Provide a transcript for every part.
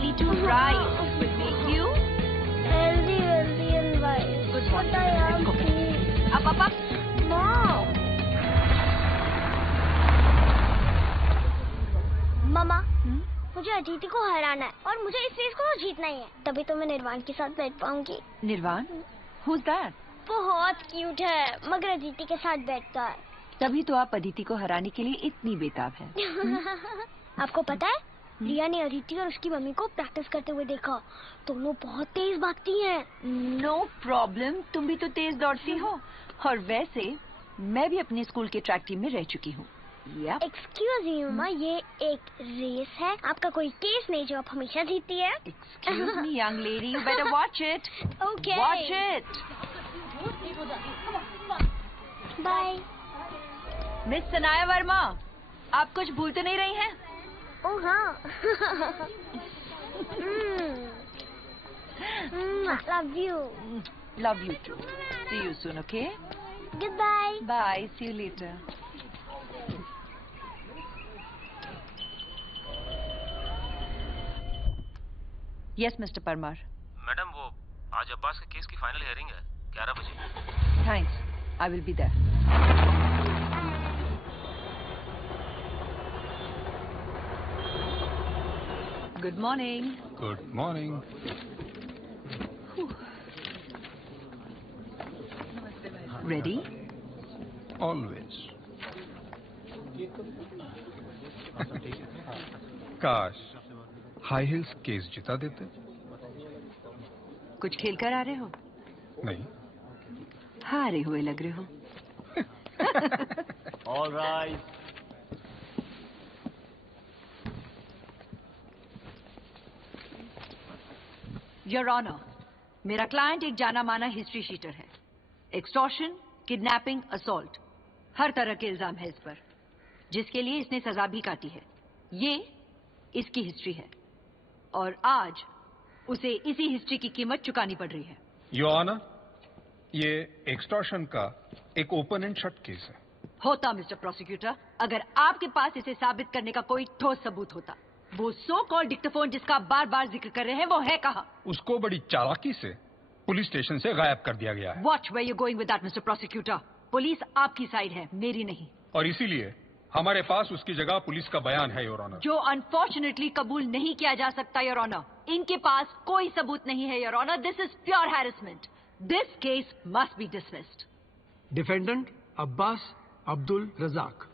early to rise will make you healthy, wealthy and wise. Good morning. But I am sick. up. Mom. मामा, मुझे अदिति को हराना है और मुझे इस रेस को तो जीतना ही है। तभी तो मैं निर्वाण के साथ बैठ पाऊंगी। निर्वाण? Who's that? बहुत क्यूट है, मगर अदिति के साथ बैठता है। तभी तो आप अदिति को हराने के लिए इतनी बेताब हैं। आपको पता है, रिया ने अदिति और उसकी मम्मी को प्रैक्टिस करते हुए देखा। दोनों बहुत तेज भागती हैं। नो प्रॉब्लम, तुम भी तो तेज दौड़ती हो। और वैसे मैं भी अपने स्कूल के ट्रैक टीम में रह चुकी हूँ। एक्सक्यूज मी मम्मा, ये एक रेस है, आपका कोई केस नहीं जो आप हमेशा जीतती है। Excuse me young lady, you better watch it. Okay, watch it. Bye. Miss Sanaya Verma, आप कुछ भूल तो नहीं रही हैं? ओह हाँ। Love you. Love you too. See you soon, okay? Goodbye. Bye, see you later. Yes mister Parmar. Madam, वो आज अब्बास के केस की फाइनल हियरिंग है 11 बजे। Thanks, I will be there. Good morning. Good morning. Ready? Always. काश high heels case जिता देते। कुछ खेल कर आ रहे हो? नहीं। हारे हुए लग रहे हो। All right. योर ऑनर, मेरा क्लाइंट एक जाना माना हिस्ट्री शीटर है। एक्सटॉर्शन, किडनैपिंग, असॉल्ट, हर तरह के इल्जाम है इस पर, जिसके लिए इसने सजा भी काटी है। ये इसकी हिस्ट्री है और आज उसे इसी हिस्ट्री की कीमत चुकानी पड़ रही है। योर ऑनर, ये एक्सटॉर्शन का एक ओपन एंड शट केस है। होता मिस्टर प्रोसिक्यूटर, अगर आपके पास इसे साबित करने का कोई ठोस सबूत होता। वो सो कॉल्ड डिक्टाफोन जिसका आप बार बार जिक्र कर रहे हैं, वो है कहाँ? उसको बड़ी चालाकी से पुलिस स्टेशन से गायब कर दिया गया है। Watch where you going with that mister prosecutor. Police आपकी साइड है, मेरी नहीं। और इसीलिए हमारे पास उसकी जगह पुलिस का बयान है योर ऑनर, जो अनफॉर्चुनेटली कबूल नहीं किया जा सकता योर ऑनर। इनके पास कोई सबूत नहीं है your honour. This is pure harassment. This case must be dismissed. Defendant Abbas Abdul Razak.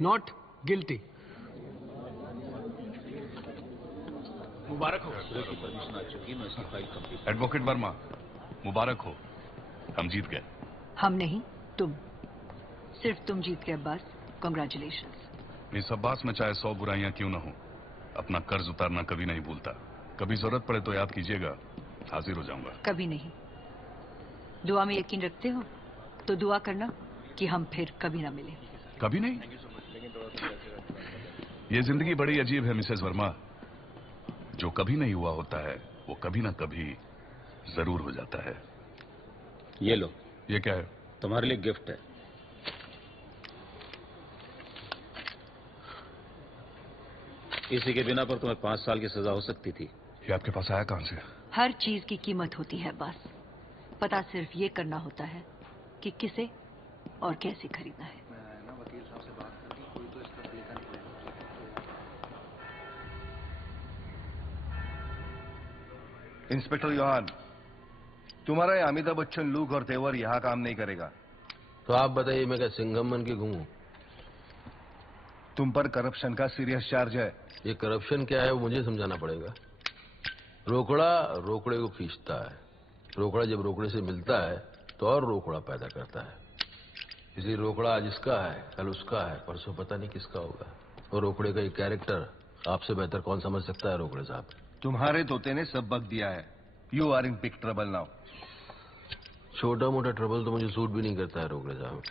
Not guilty. मुबारक हो। एडवोकेट वर्मा, मुबारक हो, हम जीत गए। हम नहीं, तुम। सिर्फ तुम जीत गए अब्बास। कॉन्ग्रेचुलेशंस। इस अब्बास में चाहे 100 बुराइयां क्यों न हो, अपना कर्ज उतारना कभी नहीं भूलता। कभी जरूरत पड़े तो याद कीजिएगा, हाजिर हो जाऊंगा। कभी नहीं। दुआ में यकीन रखते हो तो दुआ करना कि हम फिर कभी ना मिले। कभी नहीं? ये जिंदगी बड़ी अजीब है मिसेस वर्मा। जो कभी नहीं हुआ होता है वो कभी ना कभी जरूर हो जाता है। ये लो। ये क्या है? तुम्हारे लिए गिफ्ट है। इसी के बिना पर तुम्हें 5 साल की सजा हो सकती थी। ये आपके पास आया कहां से? हर चीज की कीमत होती है बस, पता सिर्फ ये करना होता है कि किसे और कैसे खरीदना है। इंस्पेक्टर योहान, तुम्हारा ये अमिताभ बच्चन लुक और तेवर यहाँ काम नहीं करेगा। तो आप बताइए, मैं क्या सिंघम बन के घूमूं? तुम पर करप्शन का सीरियस चार्ज है। ये करप्शन क्या है वो मुझे समझाना पड़ेगा। रोकड़ा रोकड़े को खींचता है, रोकड़ा जब रोकड़े से मिलता है तो और रोकड़ा पैदा करता है। इसलिए रोकड़ा आज इसका है, कल उसका है, परसों पता नहीं किसका होगा। और रोकड़े का ये कैरेक्टर आपसे बेहतर कौन समझ सकता है रोकड़े साहब? तुम्हारे तोते ने सब बक दिया है। You are in big trouble now. छोटा मोटा ट्रबल तो मुझे सूट भी नहीं करता है रोकड़े साहब।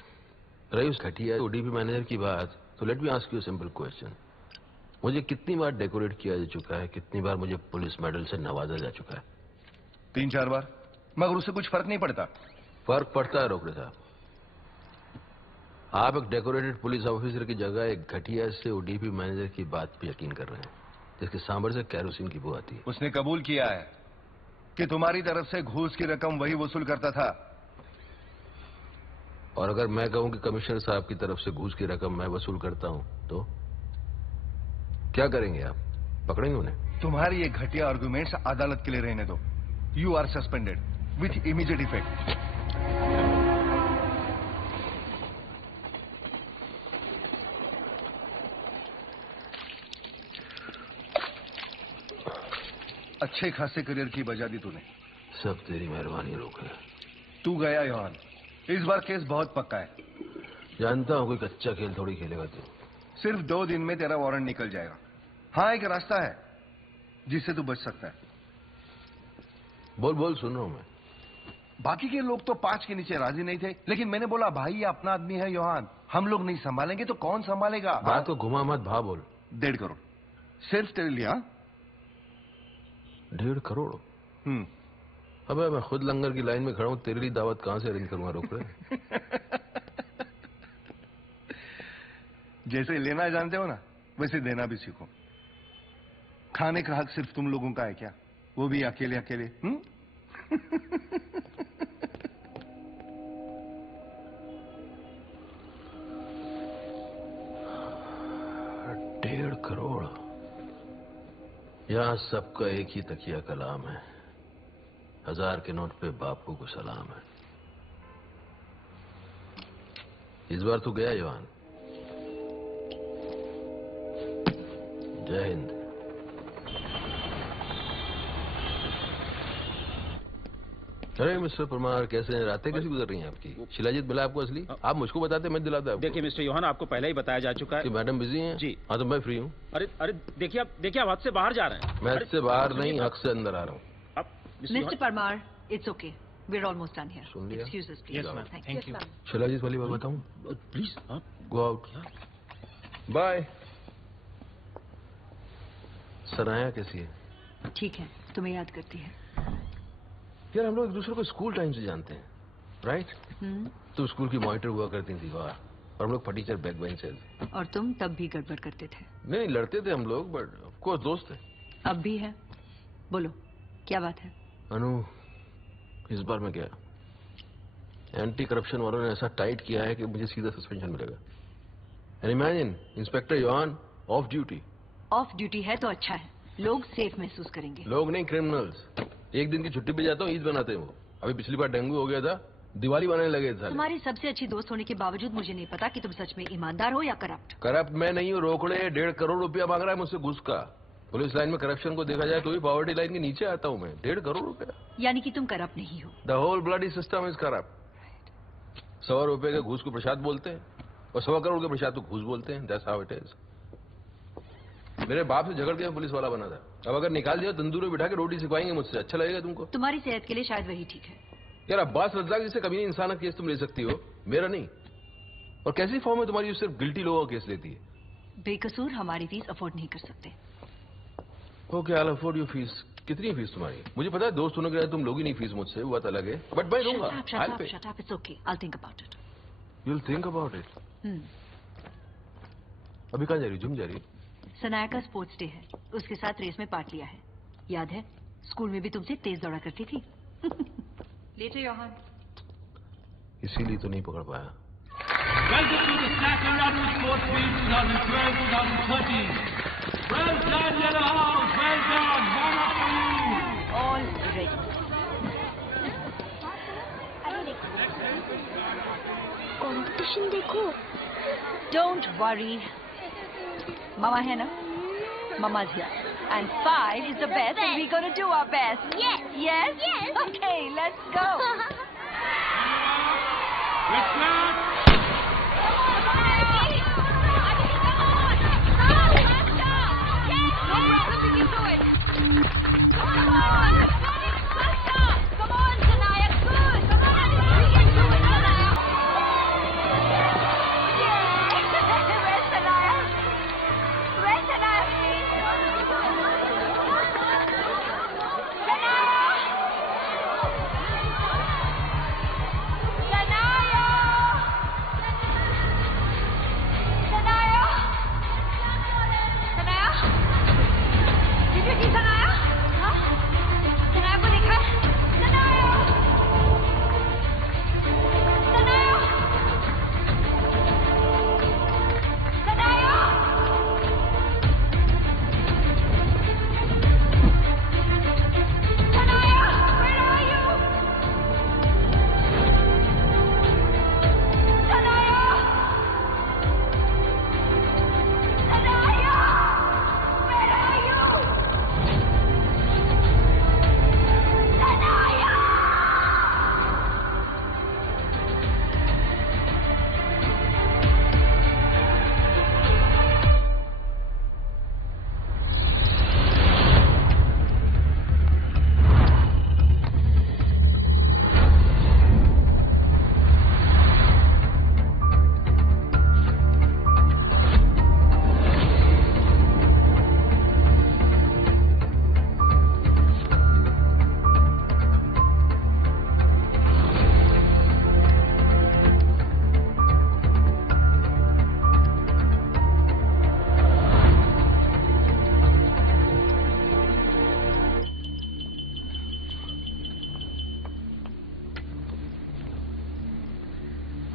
रही उस घटिया ओडीपी मैनेजर की बात, तो let me ask you simple question. मुझे कितनी बार डेकोरेट किया जा चुका है, कितनी बार मुझे पुलिस मेडल से नवाजा जा चुका है? 3-4 बार, मगर उससे कुछ फर्क नहीं पड़ता। फर्क पड़ता है रोकड़े साहब। आप एक डेकोरेटेड पुलिस ऑफिसर की जगह एक घटिया से ओडीपी मैनेजर की बात पे यकीन कर रहे हैं। जिसके सांभर से कैरोसिन की बू आती है। उसने कबूल किया है कि तुम्हारी तरफ से घूस की रकम वही वसूल करता था। और अगर मैं कहूं कि कमिश्नर साहब की तरफ से घूस की रकम मैं वसूल करता हूं तो क्या करेंगे आप? पकड़ेंगे उन्हें? तुम्हारी ये घटिया आर्गुमेंट्स अदालत के लिए रहने दो। You are suspended with immediate effect. अच्छे खासे करियर की बजा दी तूने। सब तेरी मेहरबानी रोके। तू गया योहान, इस बार केस बहुत पक्का है। जानता हूं कोई कच्चा खेल थोड़ी खेलेगा तू। सिर्फ 2 दिन में तेरा वारंट निकल जाएगा। हाँ, एक रास्ता है जिससे तू बच सकता है। बोल बोल, सुन रहा हूं मैं। बाकी के लोग तो 5 के नीचे राजी नहीं थे, लेकिन मैंने बोला भाई ये अपना आदमी है योहान, हम लोग नहीं संभालेंगे तो कौन संभालेगा। बात को घुमा मत, भा बोल। 1.5 करोड़ सिर्फ तेरे लिए। 1.5 करोड़? अबे मैं खुद लंगर की लाइन में खड़ा हूं, तेरे लिए दावत कहां से अरेंज करूंगा? रोक रहे। जैसे लेना जानते हो ना, वैसे देना भी सीखो। खाने का हक सिर्फ तुम लोगों का है क्या? वो भी अकेले अकेले। 1.5 करोड़? यहां सबका एक ही तकिया कलाम है। 1000 के नोट पे बापू को सलाम है। इस बार तू गया योहान। जय हिंद। अरे मिस्टर परमार, कैसे हैं? रातें कैसी गुजर रही हैं आपकी? शिलाजीत मिला आपको असली? आप मुझको बताते, मैं दिलाता आपको। देखिए मिस्टर योहान, आपको पहले ही बताया जा चुका है कि मैडम बिजी हैं। जी हाँ, तो मैं फ्री हूँ। अरे देखिए आप हद से बाहर जा रहे हैं। मैं हद से बाहर नहीं, हक से अंदर आ रहा हूँ। Mr Parmar, it's okay, we are almost done here. सुन लिया? Excuse us please. Thank you. Shilajit वाली बात बताऊँ? Please go out. Bye. Sanaya कैसी है? ठीक है, तुम्हें याद करती है। यार हम लोग एक दूसरे को स्कूल टाइम से जानते हैं, राइट? तुम स्कूल की मॉनिटर हुआ करती थी, वाह। और हम लोग फटीचर बैक बेंचर्स। और तुम तब भी गड़बड़ करते थे। नहीं, लड़ते थे हम लोग, बट ऑफ कोर्स दोस्त थे। अब भी है। बोलो, क्या बात है? अनु, इस बार मैं गया, एंटी करप्शन वालों ने ऐसा टाइट किया है कि मुझे सीधा सस्पेंशन मिलेगा। And imagine, inspector Yohan off duty. Off duty है तो अच्छा है, लोग सेफ महसूस करेंगे। लोग नहीं, क्रिमिनल्स। एक दिन की छुट्टी पे जाता हूँ, ईद बनाते हैं वो। अभी पिछली बार डेंगू हो गया था, दिवाली बनाने लगे थे। तुम्हारी सबसे अच्छी दोस्त होने के बावजूद मुझे नहीं पता कि तुम सच में ईमानदार हो या करप्ट। करप्ट मैं नहीं हूँ, रोकड़े। 1.5 करोड़ रुपया मांग रहा है मुझसे घुस का। पुलिस लाइन में करप्शन को देखा जाए तो भी पॉवर्टी लाइन के नीचे आता हूँ मैं। 1.5 करोड़ रुपया? यानी कि तुम करप्ट नहीं हो। The whole bloody system is corrupt. 100 रुपए के घूस को प्रसाद बोलते हैं और 100 करोड़ के प्रसाद को घूस बोलते हैं। That's how it is. मेरे बाप से झगड़ के पुलिस वाला बना था। अब अगर निकाल दिया तंदूर में बिठा के रोटी सिखवाएंगे मुझसे। अच्छा लगेगा तुमको? तुम्हारी सेहत के लिए शायद वही ठीक है। यार अब्बास रज्जाक जिससे कभी नहीं इंसानियत केस तुम ले सकती हो, मेरा नहीं। और कैसी फॉर्म है तुम्हारी जो सिर्फ गिल्टी लोगों का केस लेती है? बेकसूर हमारी फीस अफोर्ड नहीं कर सकते। Okay, I will afford your fees. कितनी फीस तुम्हारी? मुझे पता है दोस्त होने के लिए तुम लोगी नहीं फीस मुझसे, वो बात अलग है, बट मैं दूंगा। Shut up, it's okay. I'll think about it. You'll think about it? अभी कहाँ जा रही? जिम जा रही? सनाया का स्पोर्ट्स डे है, उसके साथ रेस में पार्ट लिया है। याद है, स्कूल में भी तुमसे तेज दौड़ा करती थी। लेटर योहान। इसीलिए तो नहीं पकड़ पाया। Welcome to the Sacramento Sports Meet 2012-2013. Well done, Yellow House. Well done. One up for you. All ready. Competition देखो। Don't worry. Mama है ना? Mama's here. And 5 is the best and we're going to do our best. Yes. Yes? Yes. Okay, let's go. Let's go. Sanaya? हाँ? सनाया को देखा? Sanaya! Sanaya! Sanaya! Sanaya! Where are you? Sanaya! Sanaya! Where are you? Sanaya!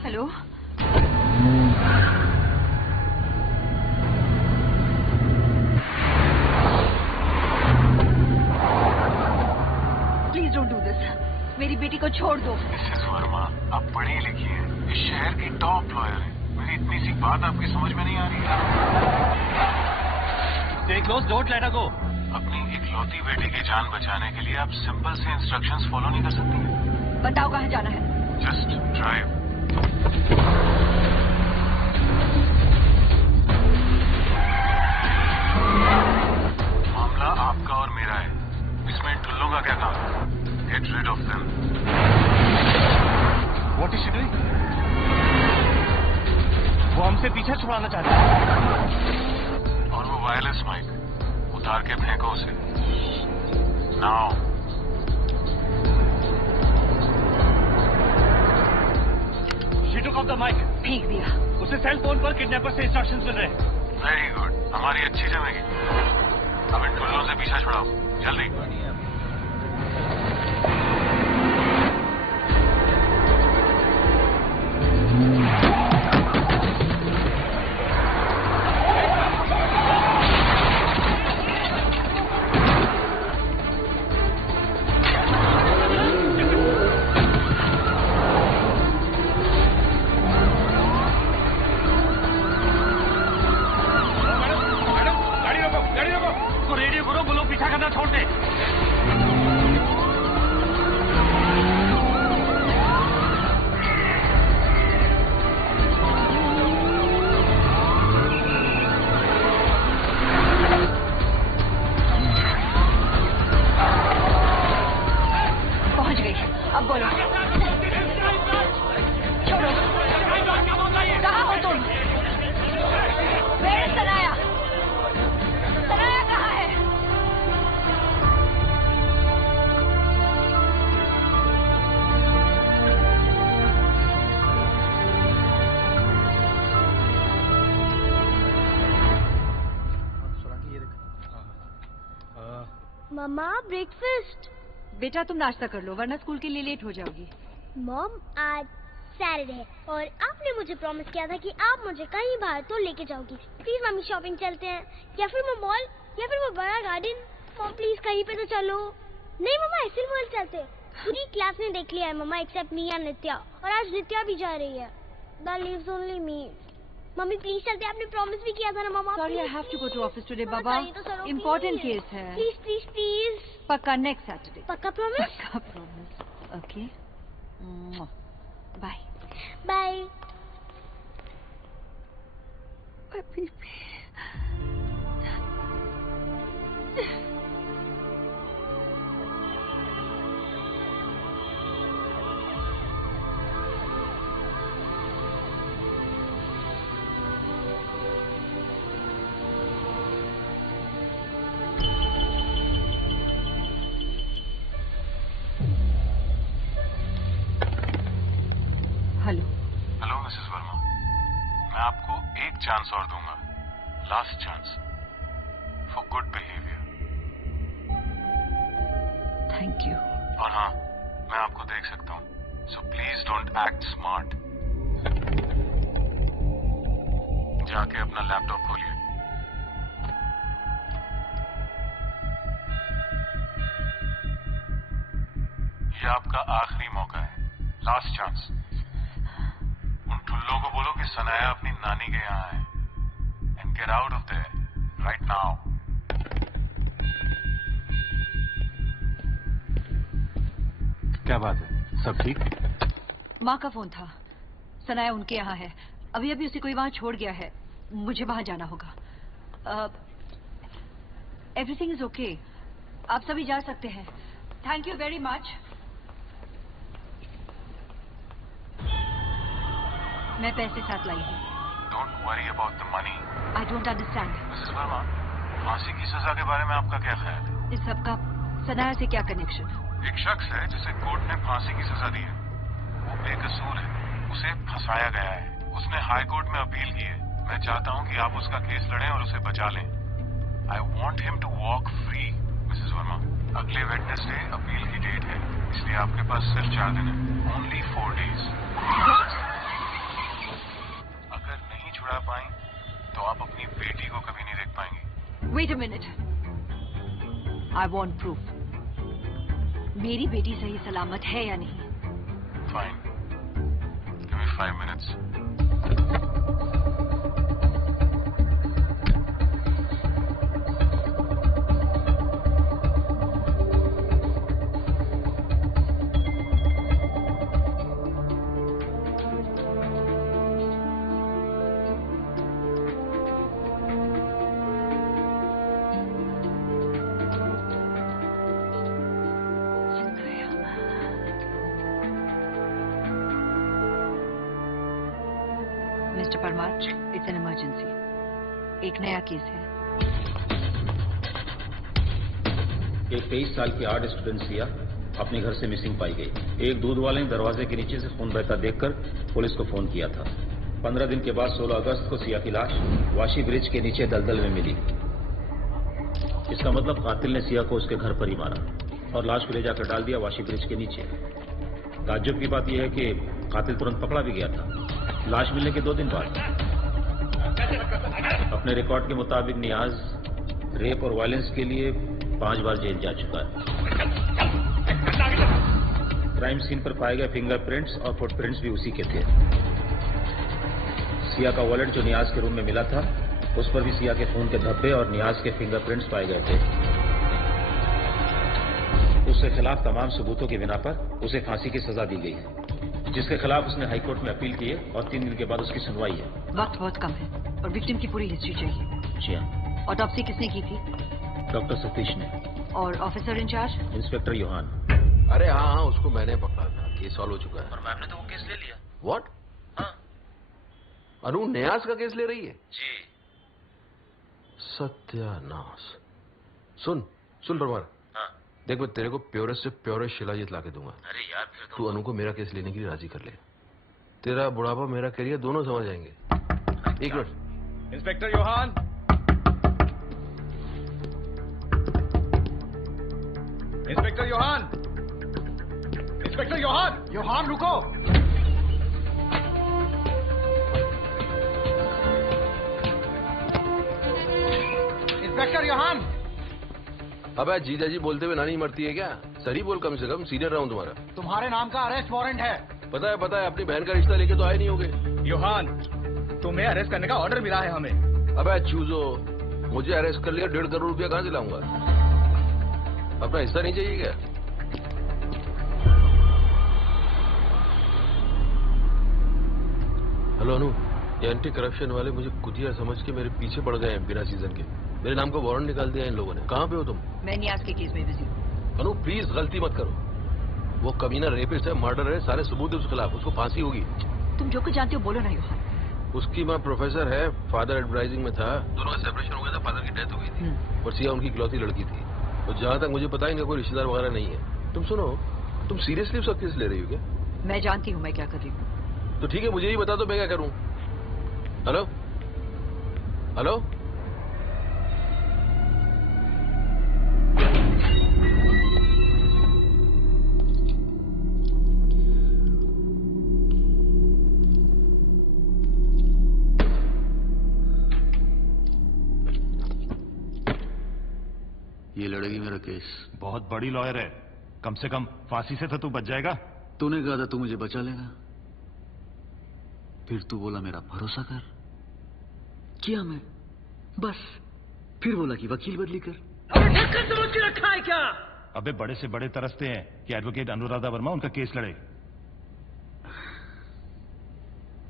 Hello please don't do this. मेरी बेटी को छोड़ दो। Mrs Verma, आप पढ़ी लिखी हैं, इस शहर की टॉप लॉयर हैं। मेरी इतनी सी बात आपकी समझ में नहीं आ रही है? Stay close, don't let her go. अपनी इकलौती बेटी की जान बचाने के लिए आप सिंपल से इंस्ट्रक्शंस फॉलो नहीं कर सकती? बताओ कहाँ जाना है। Just drive. मामला आपका और मेरा है, इसमें टुल्लों का क्या काम? Get rid of them. What is she doing? वो हमसे पीछे छुड़ाना चाहती है। और वो वायरलेस माइक उतार के फेंको उसे। Now. She took off the mic. फेंक दिया। उसे सेल फोन पर किडनैपर से इंस्ट्रक्शंस मिल रहे हैं। वेरी गुड, हमारी अच्छी जमेगी। अब इन टुल्लों से पीछा छुड़ाओ, जल्दी। रेडियो करो, वो लोग पीछा करना छोड़ दे। पहुंच गई। अब बोलो। छोड़ो। कहाँ हो तुम? Where is Sanaya? सनाया कहाँ है? मम्मा ब्रेकफास्ट। बेटा तुम नाश्ता कर लो वरना स्कूल के लिए लेट हो जाओगी। मॉम आज सैटरडे है और आपने मुझे प्रॉमिस किया था कि आप मुझे कहीं बाहर तो लेके जाओगी। प्लीज मम्मी शॉपिंग चलते हैं या फिर वो मॉल या फिर वो बड़ा गार्डन। मॉम प्लीज कहीं पे तो चलो। नहीं मम्मा ऐसे मॉल चलते। पूरी क्लास ने देख लिया है मम्मा एक्सेप्ट मी एंड नित्या और आज नित्या भी जा रही है। That leaves only me. Mummy please चलते, आपने प्रॉमिस भी किया था ना mama. Sorry I have to go to office today बाबा। इम्पोर्टेंट केस है। Please please please. पक्का नेक्स्ट सैटरडे। पक्का प्रॉमिस? पक्का promise. Okay bye bye. Hello. Hello Mrs Verma, मैं आपको एक चांस और दूंगा, last chance for good behaviour. Thank you. और हाँ, मैं आपको देख सकता हूँ, so please don't act smart. जाके अपना लैपटॉप खोलिए। ये आपका आखिरी मौका है, लास्ट चांस। उन ठुल्लों को बोलो कि सनाया अपनी नानी के यहाँ है, and get out of their right now. क्या बात है, सब ठीक? माँ का फोन था, सनाया उनके यहाँ है। अभी अभी उसे कोई वहां छोड़ गया है, मुझे वहां जाना होगा। एवरीथिंग इज ओके, आप सभी जा सकते हैं। Thank you very much. मैं पैसे साथ लाई हूँ। Don't worry about the money. I don't understand. Mrs Verma, फांसी की सजा के बारे में आपका क्या ख्याल है? इस सब का सनाया से क्या कनेक्शन? एक शख्स है जिसे कोर्ट ने फांसी की सजा दी है, वो बेकसूर है, उसे फंसाया गया है, उसने हाई कोर्ट में अपील की है। मैं चाहता हूँ कि आप उसका केस लड़ें और उसे बचा लें। I want him to walk free. Missus Verma, अगले वेडनेसडे अपील की डेट है, इसलिए आपके पास सिर्फ 4 दिन है, ओनली 4 days। अगर नहीं छुड़ा पाए तो आप अपनी बेटी को कभी नहीं देख पाएंगे। Wait a minute, I want proof. मेरी बेटी सही सलामत है या नहीं? Fine, give me 5 minutes। Mister Parmar, it's an emergency. एक नया केस है। एक 23 साल की आर्ट स्टूडेंट सिया अपने घर से मिसिंग पाई गई। एक दूध वाले ने दरवाजे के नीचे से खून बहता देखकर पुलिस को फोन किया था। 15 दिन के बाद 16 अगस्त को सिया की लाश वाशी ब्रिज के नीचे दलदल में मिली। इसका मतलब कातिल ने सिया को उसके घर पर ही मारा और लाश को ले जाकर डाल दिया वाशी ब्रिज के नीचे। ताज्जुब की बात यह है कि कातिल तुरंत पकड़ा भी गया था, लाश मिलने के 2 दिन बाद। अपने रिकॉर्ड के मुताबिक नियाज रेप और वायलेंस के लिए 5 बार जेल जा चुका है। क्राइम सीन पर पाए गए फिंगरप्रिंट्स और फुटप्रिंट्स भी उसी के थे। सिया का वॉलेट जो नियाज के रूम में मिला था, उस पर भी सिया के खून के धब्बे और नियाज के फिंगरप्रिंट्स पाए गए थे। उसके खिलाफ तमाम सबूतों की बिना पर उसे फांसी की सजा दी गई है, जिसके खिलाफ उसने हाईकोर्ट में अपील की है और 3 दिन के बाद उसकी सुनवाई है। वक्त बहुत कम है और विक्टिम की पूरी हिस्ट्री चाहिए। जी हाँ। ऑटोप्सी किसने की थी? डॉक्टर सतीश ने। और ऑफिसर इंचार्ज? इंस्पेक्टर योहान। अरे हाँ हाँ, उसको मैंने पकड़ा था, केस सॉल्व हो चुका है। और मैम ने तो वो केस ले लिया। व्हाट? हाँ। अनु न्यास का केस ले रही है? जी। सत्यानाश। सुन परमार, देख मैं तेरे को प्योरेस्ट से प्योरेस्ट शिलाजीत लाके दूंगा। अरे यार फिर तू अनु को मेरा केस लेने के लिए राजी कर ले। तेरा बुढ़ापा मेरा करियर दोनों समझ आएंगे। 1 मिनट। Inspector Yohan. Inspector Yohan. Inspector Yohan. Yohan रुको। इंस्पेक्टर योहान। अबे जीजा जी बोलते हुए नानी मरती है क्या? सही बोल, कम से कम सीनियर रहा हूं तुम्हारा। तुम्हारे नाम का अरेस्ट वारंट है। पता है, अपनी बहन का रिश्ता लेके तो आए नहीं होगे। योहान, तुम्हें अरेस्ट करने का ऑर्डर मिला है हमें। अबे चूजो, मुझे अरेस्ट कर लिया, 1.5 करोड़ रुपया कहां से लाऊंगा? अपना हिस्सा नहीं चाहिए क्या? हेलो अनु, ये एंटी करप्शन वाले मुझे कुतिया समझ के मेरे पीछे पड़ गए हैं बिना सीजन के। मेरे नाम का वारंट निकाल दिया इन लोगों ने। कहाँ पे हो तुम? मैं नियाज के केस में बिजी हूँ। अनु प्लीज गलती मत करो, वो कमीना रेपिस्ट है, मर्डर है, सारे सबूत है उसके खिलाफ, उसको फांसी होगी। तुम जो कुछ जानते हो बोलो ना योहान। उसकी माँ प्रोफेसर है, फादर एडवर्टाइजिंग में था, दोनों का सेपरेशन हो गया था, फादर की डेथ हो गई थी और सिया उनकी इकलौती लड़की थी। तो जहाँ तक मुझे पता है इनका कोई रिश्तेदार वगैरह नहीं है। तुम सुनो, तुम सीरियसली उसका केस ले रही हो क्या? मैं जानती हूँ मैं क्या कर रही हूँ। तो ठीक है, मुझे ही बता दो मैं क्या करूँ। हेलो हेलो, जाएगी मेरा केस। बहुत बड़ी लॉयर है, कम से कम फांसी से तो तू बच जाएगा। तूने कहा था तू मुझे बचा लेगा, फिर तू बोला मेरा भरोसा कर, किया मैं, बस फिर बोला कि वकील बदली कर। अबे ढक्कन समझ के रखा है क्या? अबे बड़े से बड़े तरसते हैं कि एडवोकेट अनुराधा वर्मा उनका केस लड़े।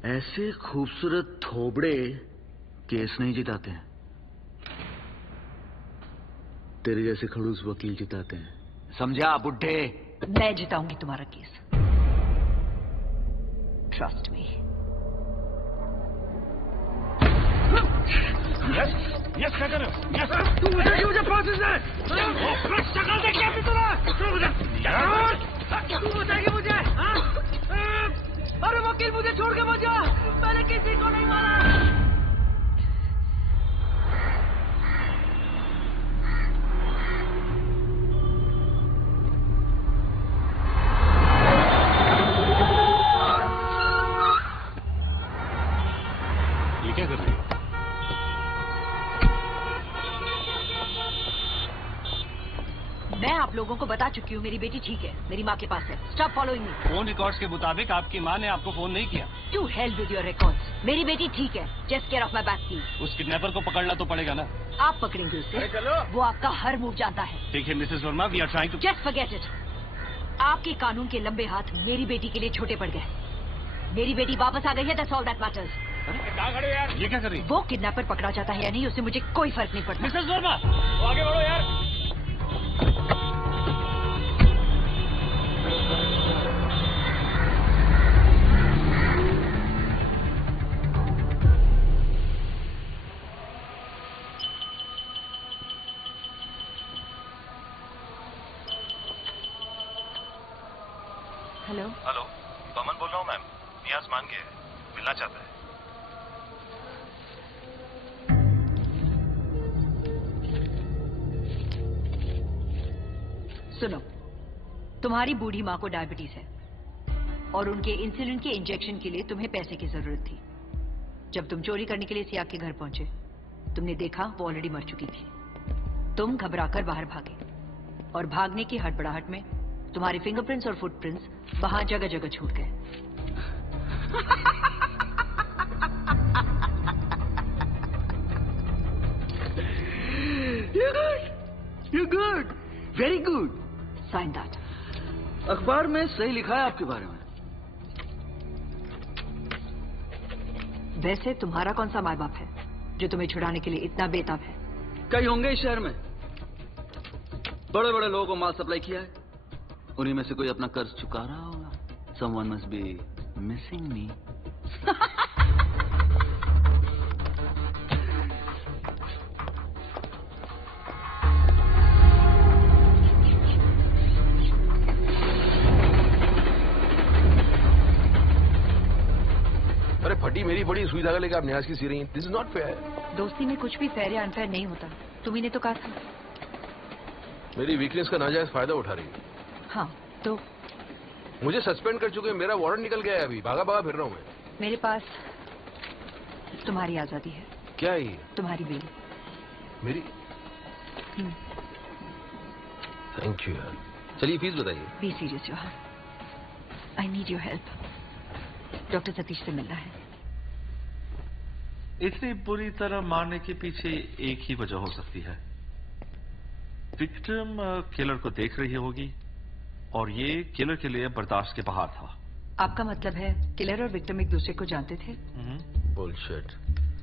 ऐसे खूबसूरत थोबड़े केस नहीं जिताते हैं, तेरे जैसे खड़ूस वकील जिताते हैं, समझा बुड्ढे? मैं जिताऊंगी तुम्हारा केस, ट्रस्ट मी। यस क्या कर रहे हो? यस तू मुझे फांसी से शक्ल देख के अभी तू बताएगी मुझे? अरे वकील मुझे छोड़ के बचा, मैंने किसी को नहीं मारा। ये क्या कर रही है? मैं आप लोगों को बता चुकी हूँ, मेरी बेटी ठीक है, मेरी माँ के पास है। Stop following me. Phone records के मुताबिक आपकी माँ ने आपको फोन नहीं किया। To help with your records. मेरी बेटी ठीक है, just care of my back please. उस किडनैपर को पकड़ना तो पड़ेगा ना? आप पकड़ेंगे उसे, वो आपका हर मूव जानता है। देखिए missus Verma, we are trying to. Just forget it. आपके कानून के लंबे हाथ मेरी बेटी के लिए छोटे पड़ गए। मेरी बेटी वापस आ गई है, दैट्स ऑल दैट मैटर्स। यार ये क्या कर रही है? वो किडनैपर पकड़ा जाता है या नहीं, उससे मुझे कोई फर्क नहीं पड़ता। मिसेस वर्मा आगे बढ़ो यार। हेलो हेलो, बमन बोल रहा हूँ मैम। नियाज मान के मिलना चाहता है। सुनो, तुम्हारी बूढ़ी माँ को डायबिटीज है और उनके इंसुलिन के इंजेक्शन के लिए तुम्हें पैसे की जरूरत थी। जब तुम चोरी करने के लिए सियाग के घर पहुंचे, तुमने देखा वो ऑलरेडी मर चुकी थी। तुम घबराकर बाहर भागे और भागने की हड़बड़ाहट में तुम्हारे फिंगरप्रिंट्स और फुटप्रिंट्स वहां जगह जगह छूट गए। You're good, very good. Sign that. अखबार में सही लिखा है आपके बारे में। वैसे तुम्हारा कौन सा माँ बाप है जो तुम्हें छुड़ाने के लिए इतना बेताब है? कई होंगे इस शहर में, बड़े बड़े लोगों को माल सप्लाई किया है, उन्हीं में से कोई अपना कर्ज चुका रहा होगा। Someone must be missing me. अरे फटी मेरी बड़ी सुई धागा लेकर आप न्याज की सी रही हैं। This is not fair. दोस्ती में कुछ भी फेयर या अनफेयर नहीं होता, तुम्ही ने तो कहा था। मेरी वीकनेस का नाजायज फायदा उठा रही है। हाँ तो मुझे सस्पेंड कर चुके हैं, मेरा वारंट निकल गया है, अभी भागा भागा फिर रहा हूँ मैं। मेरे पास तुम्हारी आजादी है। क्या है ये? तुम्हारी बेल। मेरी? थैंक यू यार। चलिए फीस बताइए। Be serious your, I need your help. Doctor Satish से मिलना है। इतनी बुरी तरह मारने के पीछे एक ही वजह हो सकती है। विक्टिम किलर को देख रही होगी और ये किलर के लिए बर्दाश्त के बाहर था। आपका मतलब है किलर और विक्टिम एक दूसरे को जानते थे? बुलशिट।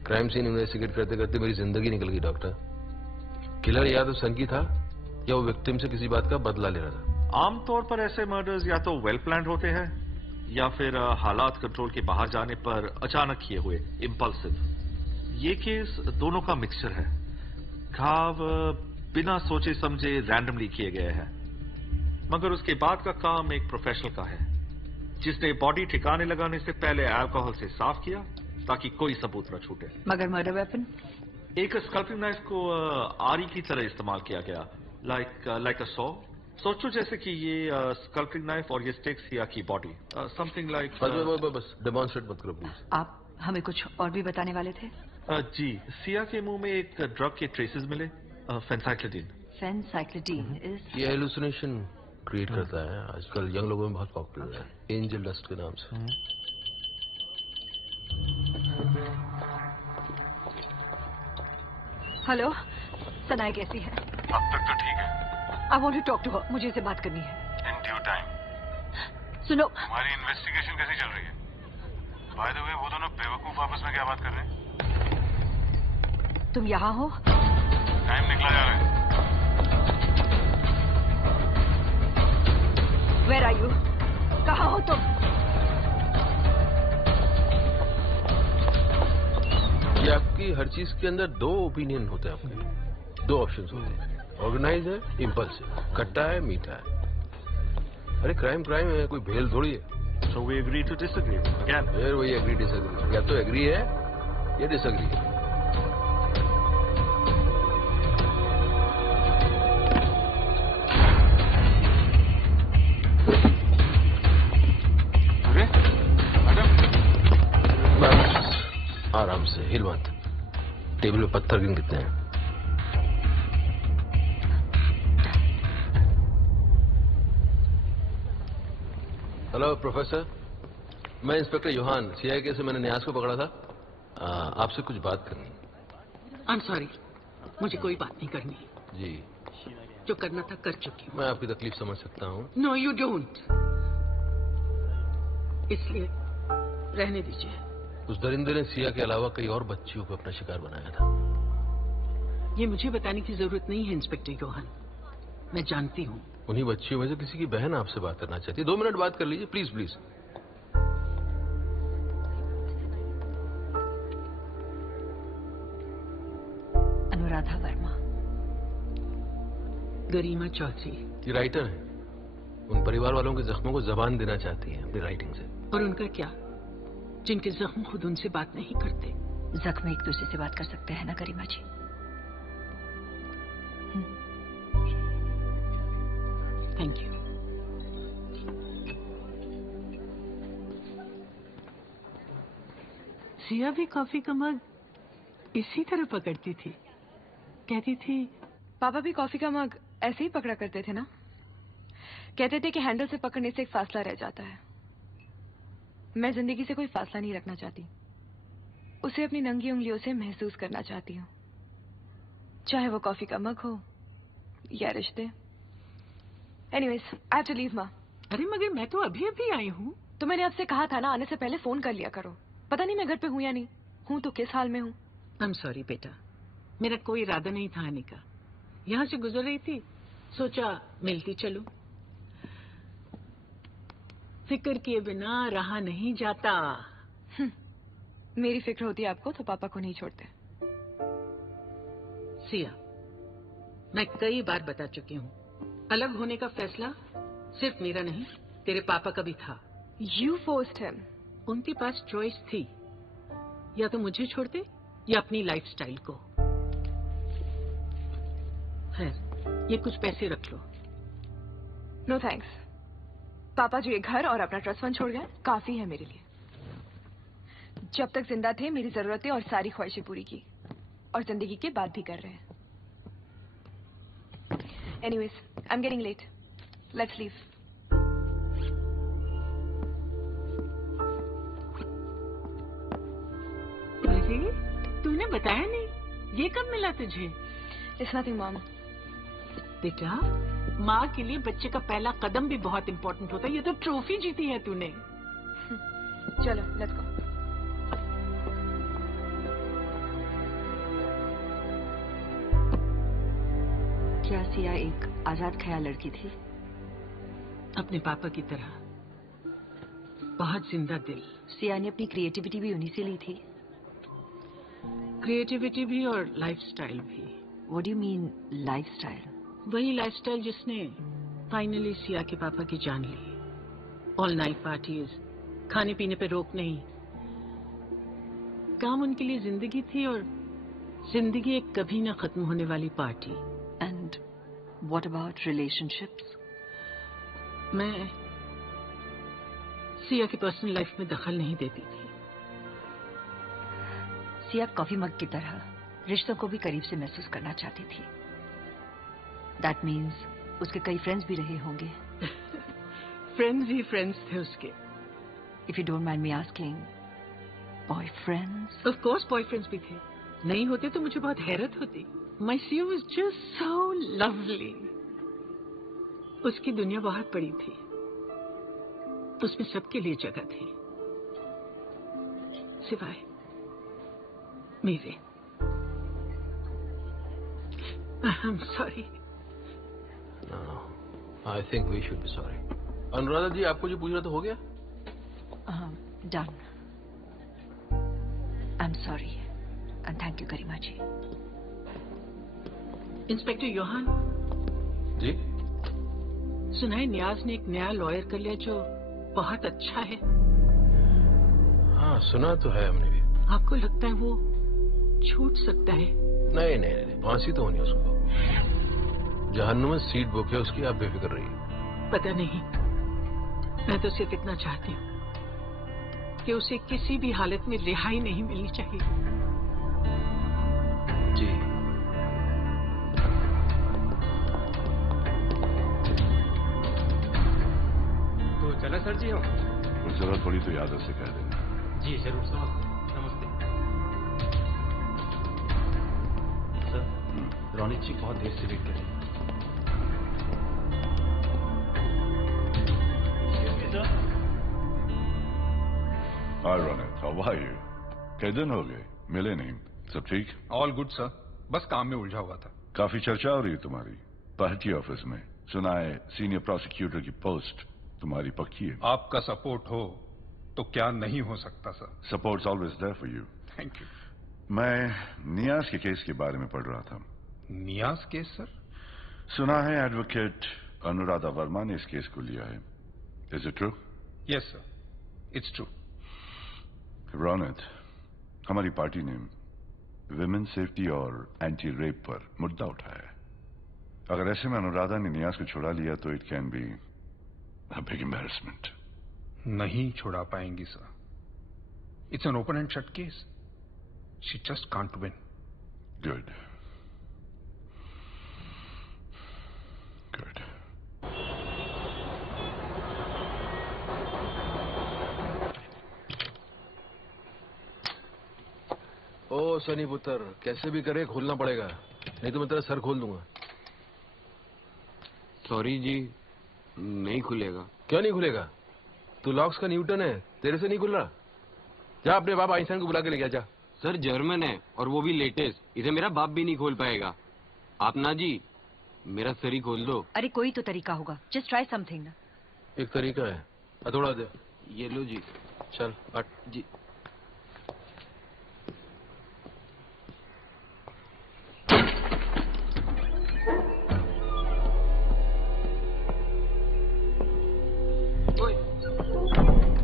क्राइम सीन इन्वेस्टिगेट करते करते मेरी जिंदगी निकल गई डॉक्टर। किलर या तो संकी था या वो विक्टिम से किसी बात का बदला ले रहा था। आमतौर पर ऐसे मर्डर्स या तो वेल प्लान्ड होते हैं या फिर हालात कंट्रोल के बाहर जाने पर अचानक किए हुए, इम्पल्सिव। ये केस दोनों का मिक्सचर है। घाव बिना सोचे समझे रैंडमली किए गए हैं, मगर उसके बाद का काम एक प्रोफेशनल का है जिसने बॉडी ठिकाने लगाने से पहले अल्कोहल से साफ किया ताकि कोई सबूत न छूटे। मगर मर्डर वेपन? एक स्कल्पिंग नाइफ को आरी की तरह इस्तेमाल किया गया, लाइक अ सॉ। सोचो जैसे कि ये स्कल्पिंग नाइफ और ये स्टिक सिया की बॉडी, समथिंग लाइक। बस डेमोन्स्ट्रेट मत करो प्लीज। आप हमें कुछ और भी बताने वाले थे? जी, सिया के मुंह में एक ड्रग के ट्रेसेस मिले, फेंसाइक्लिडीन। फेनसाइक्लिडीन इज ये हेलुसिनेशन क्रिएट करता है, आजकल यंग लोगों में बहुत पॉपुलर है, एंजल डस्ट के नाम से। हेलो, सनाया कैसी है? अब तक तो ठीक है। I want to talk to her, मुझे इसे बात करनी है। In due time. सुनो, हमारी इन्वेस्टिगेशन कैसी चल रही है? बाय द वे, वो दोनों बेवकूफ आपस में क्या बात कर रहे हैं? तुम यहाँ हो? टाइम निकला जा रहा है। Where are you? कहाँ हो तुम? ये आपकी हर चीज के अंदर दो ओपिनियन होते हैं, आपके दो ऑप्शंस होते हैं, ऑर्गेनाइज है, इम्पल्सिव, खट्टा है, मीठा है। अरे क्राइम क्राइम है, कोई भेल थोड़ी है। So we agree to disagree again. फिर वही एग्री डिसएग्री, या तो एग्री है या डिसएग्री है। आराम से, हिल मत। टेबल पे पत्थर गिन कितने हैं? हेलो प्रोफेसर, मैं इंस्पेक्टर योहान, सीआईए से मैंने न्यास को पकड़ा था। आपसे कुछ बात करनी। आई एम सॉरी, मुझे कोई बात नहीं करनी। जी, जो करना था कर चुकी हूँ। मैं आपकी तकलीफ समझ सकता हूँ। नो यू डोंट, इसलिए रहने दीजिए। उस दरिंदे ने सिया के अलावा कई और बच्चियों को अपना शिकार बनाया था। ये मुझे बताने की जरूरत नहीं है इंस्पेक्टर योहान, मैं जानती हूँ। उन्हीं बच्चियों में से किसी की बहन आपसे बात करना चाहती है। 2 मिनट बात कर लीजिए प्लीज प्लीज। अनुराधा वर्मा। गरिमा चौधरी। ये राइटर है, उन परिवार वालों के जख्मों को जबान देना चाहती है अपनी राइटिंग से। और उनका क्या, जिनके जख्म खुद उनसे बात नहीं करते। जख्म एक दूसरे से बात कर सकते हैं ना गरिमा जी। Thank you. सिया भी कॉफी का मग इसी तरह पकड़ती थी, कहती थी। पापा भी कॉफी का मग ऐसे ही पकड़ा करते थे ना। कहते थे कि हैंडल से पकड़ने से एक फासला रह जाता है। मैं जिंदगी से कोई फासला नहीं रखना चाहती, उसे अपनी नंगी उंगलियों से महसूस करना चाहती हूँ, चाहे वो कॉफी का मग हो या रिश्ते। Anyways, I have to leave माँ। अरे मगर मैं तो अभी अभी आई हूँ। तो मैंने आपसे कहा था ना, आने से पहले फोन कर लिया करो। पता नहीं मैं घर पे हूँ या नहीं, हूँ तो किस हाल में हूँ। आई एम सॉरी बेटा, मेरा कोई इरादा नहीं था आने का। यहाँ से गुजर रही थी, सोचा मिलती चलूं। फिक्र किए बिना रहा नहीं जाता। मेरी फिक्र होती है आपको तो पापा को नहीं छोड़ते। सिया, मैं कई बार बता चुकी हूँ, अलग होने का फैसला सिर्फ मेरा नहीं, तेरे पापा का भी था। You forced him. उनके पास चॉइस थी, या तो मुझे छोड़ते या अपनी लाइफस्टाइल को। खैर, ये कुछ पैसे रख लो। No thanks. पापा जो ये घर और अपना ट्रस्ट फंड छोड़ गए, काफी है मेरे लिए। जब तक जिंदा थे मेरी जरूरतें और सारी ख्वाहिशें पूरी की, और जिंदगी के बाद भी कर रहे हैं। Anyways, I'm getting late. Let's leave. अरे, तूने बताया नहीं, ये कब मिला तुझे? It's nothing, Mom. बेटा, माँ के लिए बच्चे का पहला कदम भी बहुत इम्पोर्टेंट होता है। ये तो ट्रॉफी जीती है तूने। चलो, let's go. क्या सिया एक आजाद ख्याल लड़की थी? अपने पापा की तरह, बहुत जिंदा दिल। सिया ने अपनी क्रिएटिविटी भी उन्हीं से ली थी। क्रिएटिविटी भी और लाइफस्टाइल भी। What do you mean lifestyle? वही लाइफस्टाइल जिसने फाइनली सिया के पापा की जान ली। ऑल नाइट पार्टीज, खाने पीने पे रोक नहीं। काम उनके लिए जिंदगी थी, और जिंदगी एक कभी ना खत्म होने वाली party. And what about relationships? मैं सिया की पर्सनल लाइफ में दखल नहीं देती थी। सिया कॉफी मग की तरह रिश्तों को भी करीब से महसूस करना चाहती थी। दैट मीन्स उसके कई फ्रेंड्स भी रहे होंगे। फ्रेंड्स ही फ्रेंड्स थे उसके। If you don't mind me asking, boyfriends? Of course boyfriends भी थे। नहीं होते तो मुझे बहुत हैरत होती। My Siya was just so lovely. उसकी दुनिया बहुत बड़ी थी, उसमें सबके लिए जगह थी, सिवाय मेरे। I am sorry. I think we should be sorry. Anuradha ji, आपको जो पूछना तो हो गया? Done. I am sorry and thank you Karima ji. Inspector Yohan ji, सुना है नियाज ने एक नया लॉयर कर लिया जो बहुत अच्छा है। हाँ, सुना तो है हमने भी। आपको लगता है वो छूट सकता है? नहीं नहीं नहीं, फांसी तो होनी उसको। जहन्नुम में सीट बुक है उसकी, आप बेफिक्र रहिए। पता नहीं, मैं तो सिर्फ इतना चाहती हूँ कि उसे किसी भी हालत में रिहाई नहीं मिलनी चाहिए। जी। तो चला सर जी हम? कुछ जरूरत पड़ी तो याद से कह देना। जी जरूर सर। नमस्ते सर। रोनित जी बहुत देर से वेट कर रहे हैं। हाय रोनित, हाउ आर यू? कई दिन हो गए, मिले नहीं। सब ठीक? ऑल गुड सर, बस काम में उलझा हुआ था। काफी चर्चा हो रही है तुम्हारी पार्टी ऑफिस में। सुना है सीनियर प्रोसिक्यूटर की पोस्ट तुम्हारी पक्की है। आपका सपोर्ट हो तो क्या नहीं हो सकता sir. Supports always there for you. Thank you. मैं नियाज के केस के बारे में पढ़ रहा था। नियाज केस सर? सुना है एडवोकेट अनुराधा वर्मा ने इस केस को लिया है। Is it true? Yes sir, it's true. Ronit, हमारी पार्टी ने विमेन सेफ्टी और एंटी रेप पर मुद्दा उठाया है। अगर ऐसे में अनुराधा ने नियाज को छुड़ा लिया तो it can be a big embarrassment. नहीं छुड़ा पाएंगी sir. It's an open and shut case. She just can't win. Good good. ओ सनी पुत्र, कैसे भी करे खोलना पड़ेगा, नहीं तो मैं तेरा सर खोल दूंगा। सॉरी जी, नहीं खुलेगा। क्यों नहीं खुलेगा? तू लॉक्स का न्यूटन है, तेरे से नहीं खुल रहा। जा अपने बाप आइंस्टाइन को बुला के ले गया। जा। सर जर्मन है और वो भी लेटेस्ट, इसे मेरा बाप भी नहीं खोल पाएगा। आप ना जी मेरा सर ही खोल दो। अरे कोई तो तरीका होगा, जस्ट ट्राई समथिंग ना। एक तरीका है, हथौड़ा दे। ये लो जी। चल हट जी।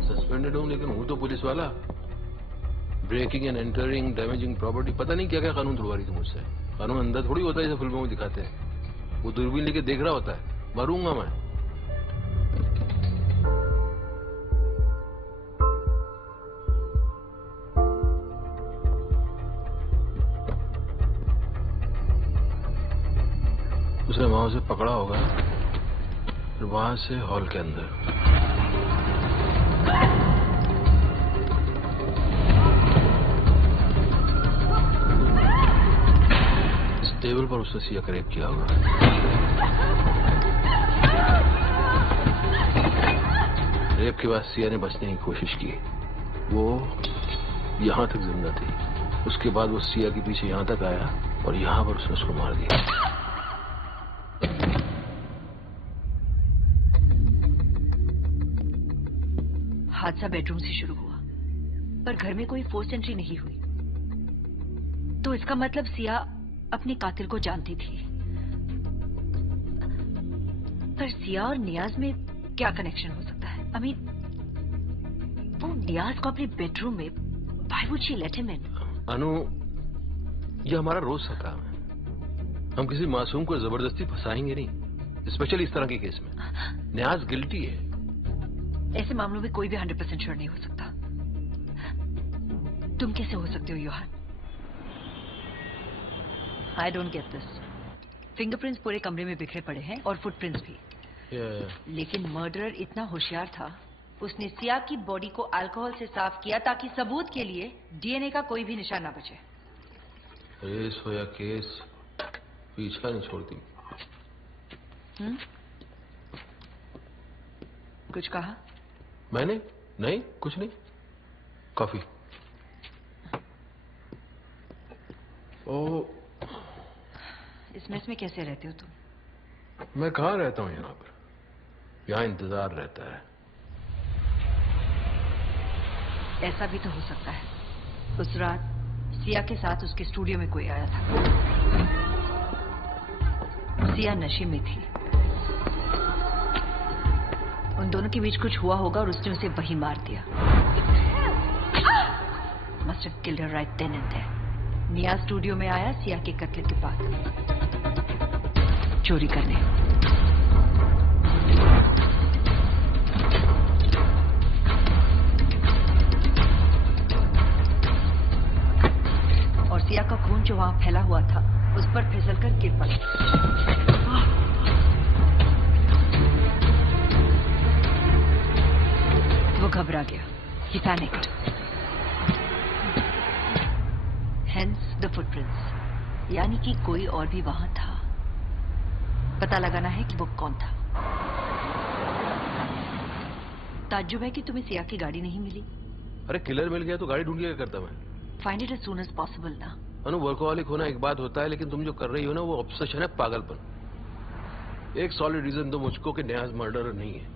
सस्पेंडेड हूं लेकिन हूं तो पुलिस वाला। Breaking and entering, damaging property, पता नहीं क्या क्या कानून तुड़वा रही थी मुझसे। कानून अंदर थोड़ी होता है जैसे फिल्मों में दिखाते हैं। वो दूरबीन लेके देख रहा होता है। मरूंगा मैं। उसने वहां से पकड़ा होगा, फिर वहां से हॉल के अंदर। टेबल पर उसने सिया रेप किया होगा। रेप के बाद सिया ने बचने की कोशिश की। वो यहां तक जिंदा थी। उसके बाद वो सिया के पीछे यहां तक आया और यहां पर उसने उसको मार दिया। हादसा बेडरूम से शुरू हुआ, पर घर में कोई फोर्स एंट्री नहीं हुई। तो इसका मतलब सिया अपने कातिल को जानती थी। पर सिया और नियाज में क्या कनेक्शन हो सकता है? I mean, वो नियाज को अपने बेडरूम में, why would she let him in? अनु, ये हमारा रोज का काम है। हम किसी मासूम को जबरदस्ती फंसाएंगे नहीं, स्पेशली इस तरह के केस में। नियाज गिल्टी है। ऐसे मामलों में कोई भी 100% श्योर नहीं हो सकता। तुम कैसे हो सकते हो Yohan? I don't get this. Fingerprints पूरे कमरे में बिखरे पड़े हैं और फुटप्रिंट्स भी। लेकिन मर्डरर इतना होशियार था, उसने सिया की बॉडी को अल्कोहल से साफ किया ताकि सबूत के लिए डीएनए का कोई भी निशान ना बचे। रेस हो या केस, पीछा नहीं छोड़ती। कुछ कहा? मैंने? नहीं, कुछ नहीं। कॉफी। ओ, इस मेस में कैसे रहते हो तुम? मैं कहाँ रहता हूँ यहाँ पर? यहाँ इंतजार रहता है। ऐसा भी तो हो सकता है उस रात सिया के साथ उसके स्टूडियो में कोई आया था। सिया नशे में थी, उन दोनों के बीच कुछ हुआ होगा और उसने उसे वहीं मार दिया। Must have killed her right then and there. निया स्टूडियो में आया सिया के कत्ल के बाद चोरी करने। और सिया का खून जो वहां फैला हुआ था उस पर फिसलकर गिर पड़ा। वो घबरा गया। He panicked. Hence the footprints. यानी कि कोई और भी वहां था। पता लगाना है कि वो कौन था। ताज्जुब है कि तुम्हें सिया की गाड़ी नहीं मिली। अरे किलर मिल गया तो गाड़ी ढूंढ के क्या करता मैं? Find it as soon as possible ना। अनु, वर्कोहॉलिक होना एक बात होता है, लेकिन तुम जो कर रही हो ना वो ऑब्सेशन है, पागलपन। एक सॉलिड रीजन दो मुझको कि नेहा मर्डरर नहीं है।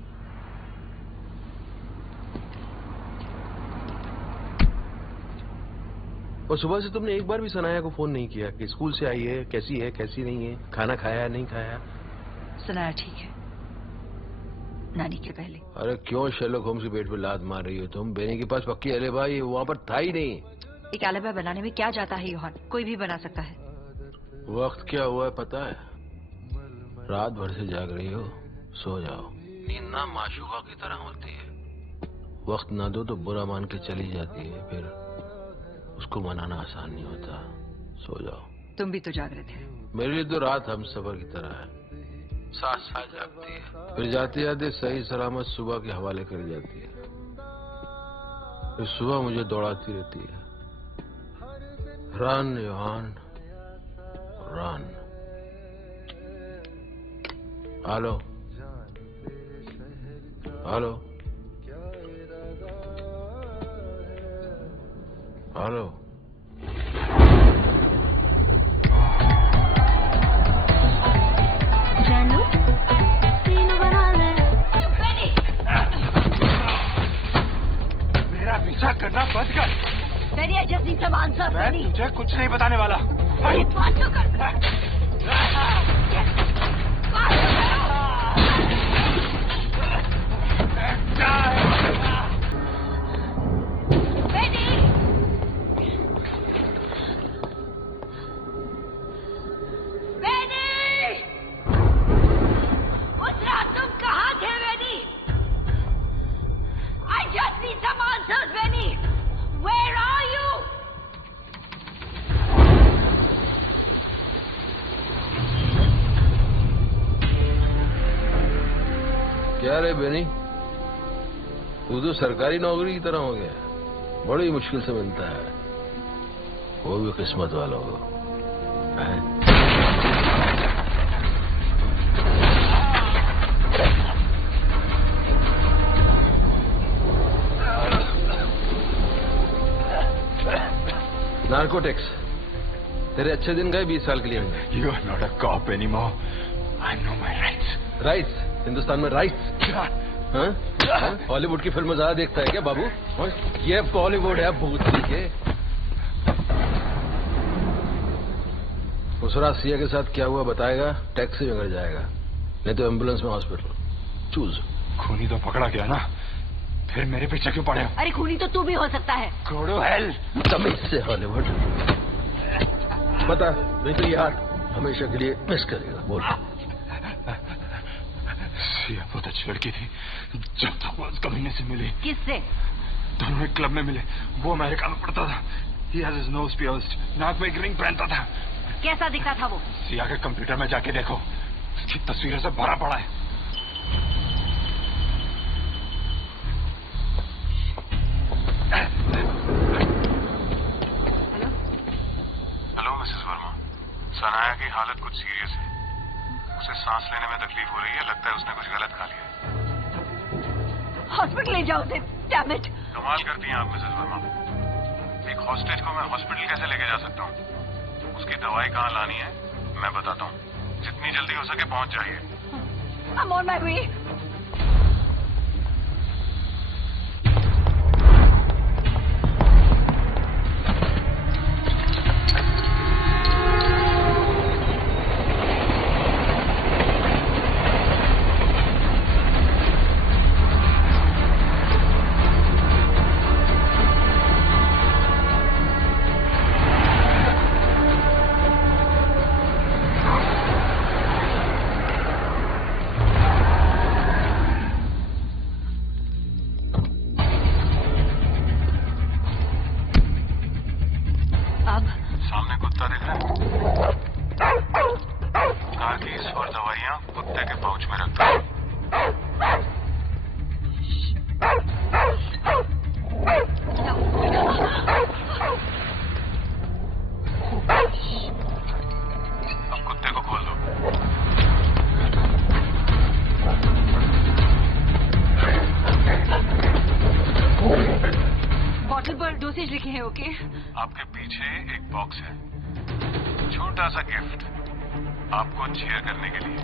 और सुबह से तुमने एक बार भी सनाया को फोन नहीं किया कि स्कूल से आई है, कैसी नहीं है, खाना खाया नहीं खाया? सनाया ठीक है, नानी के पहले। अरे क्यों शेरलॉक होम्स के पेट पे लात मार रही हो तुम? बेनी के पास पक्की एलिबा वहां पर था ही नहीं। एक एलिबा बनाने में क्या जाता है योहान, कोई भी बना सकता है। वक्त क्या हुआ है पता है? रात भर से जाग रही हो, सो जाओ। नींद ना माशूका की तरह होती है, वक्त ना दो तो बुरा मान के चली जाती है, फिर उसको मनाना आसान नहीं होता। सो जाओ। तुम भी तो जाग रहे थे। मेरे लिए तो रात हम सफर की तरह है, साथ साथ जागती है, फिर जाते जाते सही सलामत सुबह के हवाले कर जाती है, फिर सुबह मुझे दौड़ाती रहती है। Run Yohan run. Hello hello hello. जानू तीन बना ले। मेरा पीछा करना बंद कर। Benny, I just need some answers, मैं Benny. तुझे कुछ नहीं बताने वाला। Benny, बात तो कर। क्या रे बेनी, तू तो सरकारी नौकरी की तरह हो गया, बड़ी मुश्किल से मिलता है, वो भी किस्मत वालों को। नार्कोटिक्स, तेरे अच्छे दिन गए 20 साल के लिए। You are not a cop anymore. I know my rights. Rights? Hindustan में राइट्स? हॉलीवुड की फिल्म ज्यादा देखता है क्या बाबू? ये बॉलीवुड है भूत के। उस रात सिया के साथ क्या हुआ बताएगा, टैक्सी में घर जाएगा, नहीं तो एम्बुलेंस में हॉस्पिटल। चूज। खूनी तो पकड़ा गया ना, फिर मेरे पीछे क्यों पड़े हो? अरे खूनी तो तू भी हो सकता है। Go to hell. तमीज से हॉलीवुड। बता, नहीं तो यार हमेशा के लिए मिस करेगा। बोल। सिया बहुत अच्छी लड़की थी, जब तक वो उस कमीने से मिली। किससे? दोनों एक क्लब में मिले, वो अमेरिका में पढ़ता था। He has his nose pierced, नाक में एक रिंग पहनता था। कैसा दिखता था वो? सिया के कंप्यूटर में जाके देखो, उसकी तस्वीरों से भरा पड़ा है। हेलो मिसेस वर्मा, सनाया की हालत कुछ सीरियस है। उसे सांस लेने में तकलीफ हो रही है, लगता है उसने कुछ गलत खा लिया है। हॉस्पिटल ले जाओ उसे, डैम इट। कमाल करती हैं आप मिसेस वर्मा। एक हॉस्टेज को मैं हॉस्पिटल कैसे लेके जा सकता हूँ? उसकी दवाई कहाँ लानी है मैं बताता हूँ। जितनी जल्दी हो सके पहुंच जाइए। I'm on my way. सामने कुत्ता दिख रहा है? कारकीज और दवाइयाँ कुत्ते के पाउच में रखता हूँ। अब कुत्ते को खोल दो। बॉटल पर डोसेज लिखे हैं, ओके? आपके पीछे एक बॉक्स है, छोटा सा गिफ्ट आपको चीयर करने के लिए।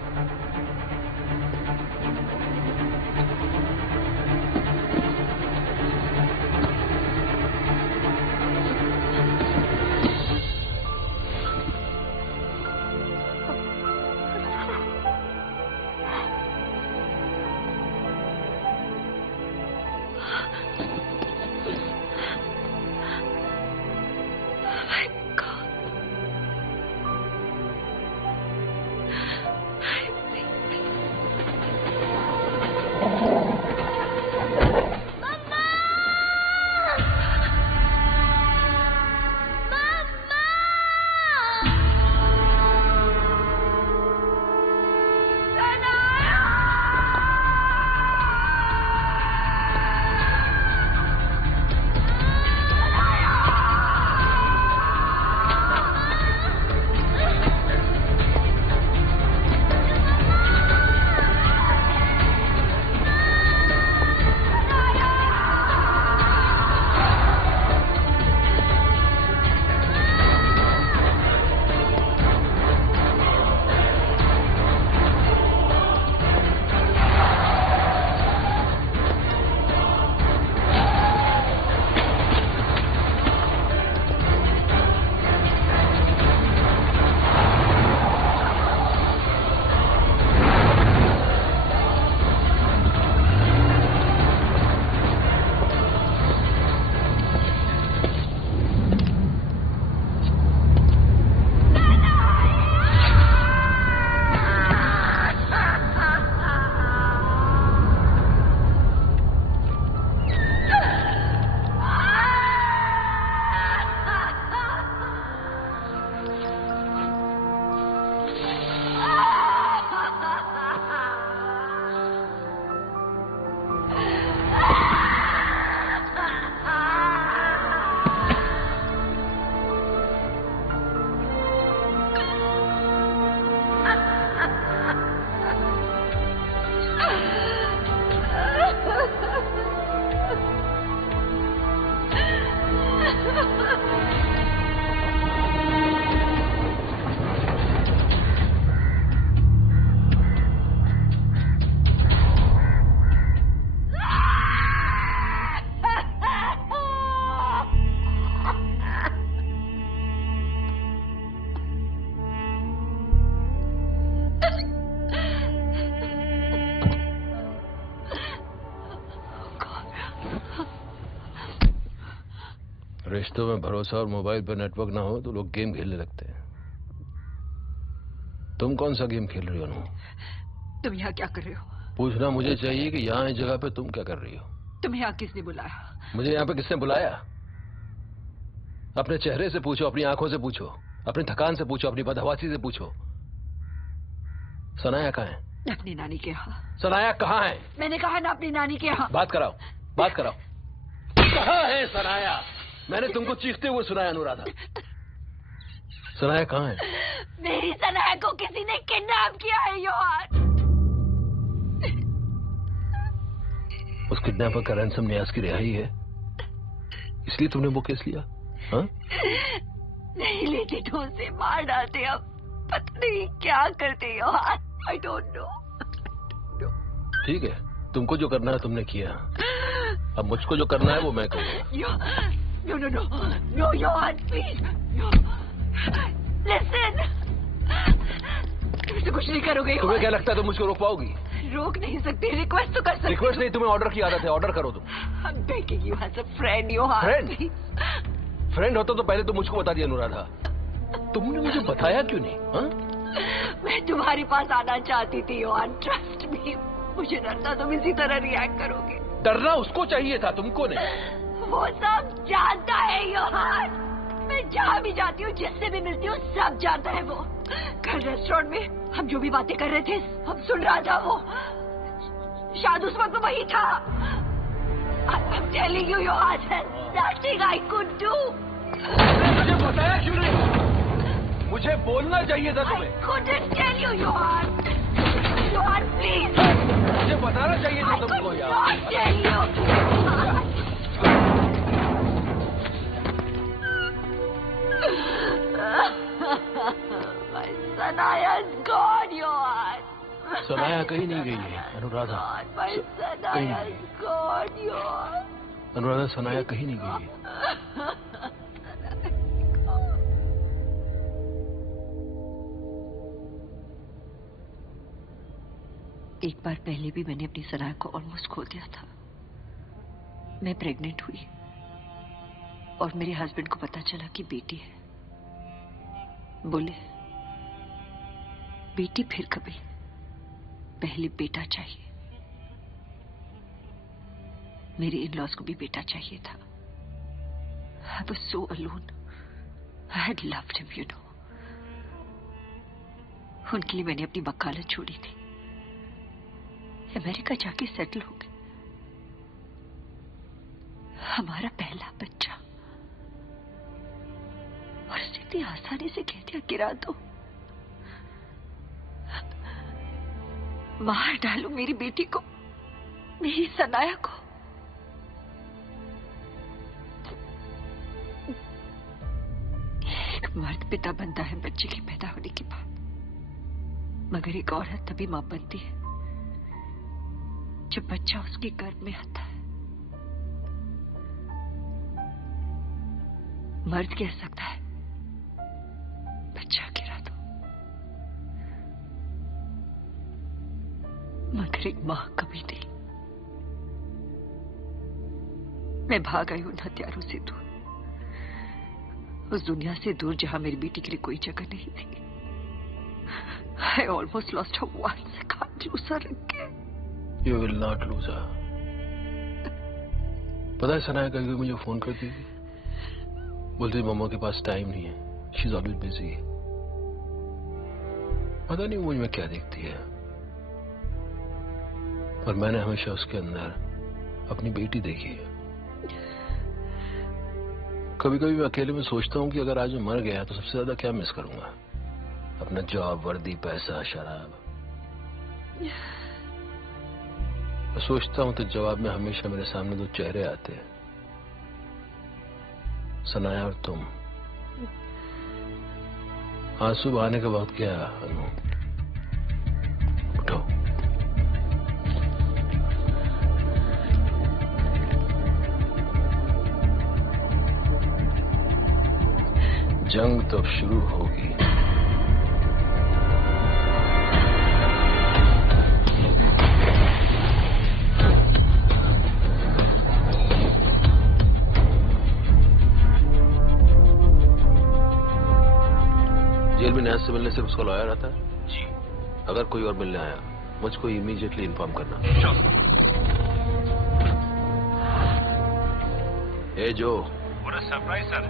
रिश्तों में भरोसा और मोबाइल पर नेटवर्क ना हो तो लोग गेम खेलने लगते हैं। तुम कौन सा गेम खेल रही हो? तुम यहाँ क्या कर रहे हो? पूछना मुझे चाहिए कि यहाँ इस जगह पे तुम क्या कर रही हो? तुम्हें यहाँ किसने बुलाया? मुझे यहाँ पे किसने बुलाया? अपने चेहरे से पूछो, अपनी आंखों से पूछो, अपनी थकान से पूछो, अपनी बदहवासी से पूछो। सनाया कहाँ है? अपनी नानी के यहाँ। सनाया कहाँ है? मैंने कहा ना अपनी नानी के यहाँ। बात कराओ, बात कराओ। कहाँ है सनाया? मैंने तुमको चीखते हुए सुनाया अनुराधा। सनाया कहाँ है? मेरी सनाया को किसी ने किडनैप किया है योहान। उस किडनैपर का रैंसम न्यास की रिहाई है, इसलिए तुमने वो केस लिया? हाँ? नहीं लेते तो उसे मार डालते। अब पता नहीं क्या करते योहान। I don't know. ठीक है, तुमको जो करना है तुमने किया, अब मुझको जो करना है वो मैं करूँगा। No, Johan, please. No. Listen. तुम इसे कुछ नहीं करोगे। तुम्हें क्या लगता है तुम मुझको रोक पाओगी? रोक नहीं सकते, रिक्वेस्ट तो कर सकते। रिक्वेस्ट नहीं, तुम्हें ऑर्डर की आदत है, ऑर्डर करो तुम। I'm begging you as a friend, Johan. Friend? Friend होता तो पहले तो मुझको बता दिया अनुराधा। तुमने मुझे बताया क्यों नहीं? हाँ? मैं तुम्हारे पास आना चाहती थी योहान, ट्रस्ट मी। मुझे डर था तुम इसी तरह रिएक्ट करोगे। डरना उसको चाहिए था, तुमको नहीं। वो सब जानता है योहान। मैं जहाँ भी जाती हूँ, जिससे भी मिलती हूँ, सब जानता है वो। कल रेस्टोरेंट में हम जो भी बातें कर रहे थे, हम सुन रहा था वो। शायद उस वक्त वही था। I'm telling you, Johan, there's nothing I could do. मुझे बताया क्यों नहीं? मुझे बोलना चाहिए था तुम्हें। I couldn't tell you, Johan. Johan, please. मुझे बताना चाहिए था तुमको यार। I could not tell you. My Sanaya's gone, Johan. Sanaya कहीं नहीं गई है Anuradha. My Sanaya's gone, Johan. Anuradha, Sanaya कहीं नहीं गई है। एक बार पहले भी मैंने अपनी सनाया को ऑलमोस्ट खो दिया था। मैं प्रेग्नेंट हुई और मेरे हस्बैंड को पता चला कि बेटी है। बोले, बेटी फिर कभी, पहले बेटा चाहिए। मेरे इन-लॉज को भी बेटा चाहिए था। I was so alone. I had loved him, you know. उनके लिए मैंने अपनी वकालत छोड़ी थी। अमेरिका जाके सेटल हो गए। हमारा पहला बच्चा, और उसने इतनी आसानी से कह दिया गिरा दो। मार डालू मेरी बेटी को, मेरी सनाया को। एक मर्द पिता बनता है बच्चे के पैदा होने के बाद, मगर एक औरत तभी मां बनती है जब बच्चा उसके गर्भ में आता है। मर्द कह सकता है बच्चा गिरा दो, मगर एक मां कभी नहीं। मैं भाग आई उन हत्यारों से दूर, उस दुनिया से दूर जहां मेरी बेटी के लिए कोई जगह नहीं थी। I almost lost her once. I can't lose her again. You will not lose her. पता है सनाया कभी मुझे फोन करती थी, बोलती मम्मा के पास टाइम नहीं है, शी इज ऑलवेज बिजी। पता नहीं मुझ में क्या देखती है, पर मैंने हमेशा उसके अंदर अपनी बेटी देखी है। कभी कभी मैं अकेले में सोचता हूँ कि अगर आज मैं मर गया तो सबसे ज्यादा क्या मिस करूंगा? अपना जॉब, वर्दी, पैसा, शराब। मैं सोचता हूं तो जवाब में हमेशा मेरे सामने दो चेहरे आते हैं, सनाया और तुम। आंसू बहाने का वक्त क्या अनु? उठो। जंग तो अब शुरू होगी। जेल में न्यास से मिलने सिर्फ उसका लॉयर आता है? जी। अगर कोई और मिलने आया, मुझको इमीडिएटली इन्फॉर्म करना। ए जो, सरप्राइज सर।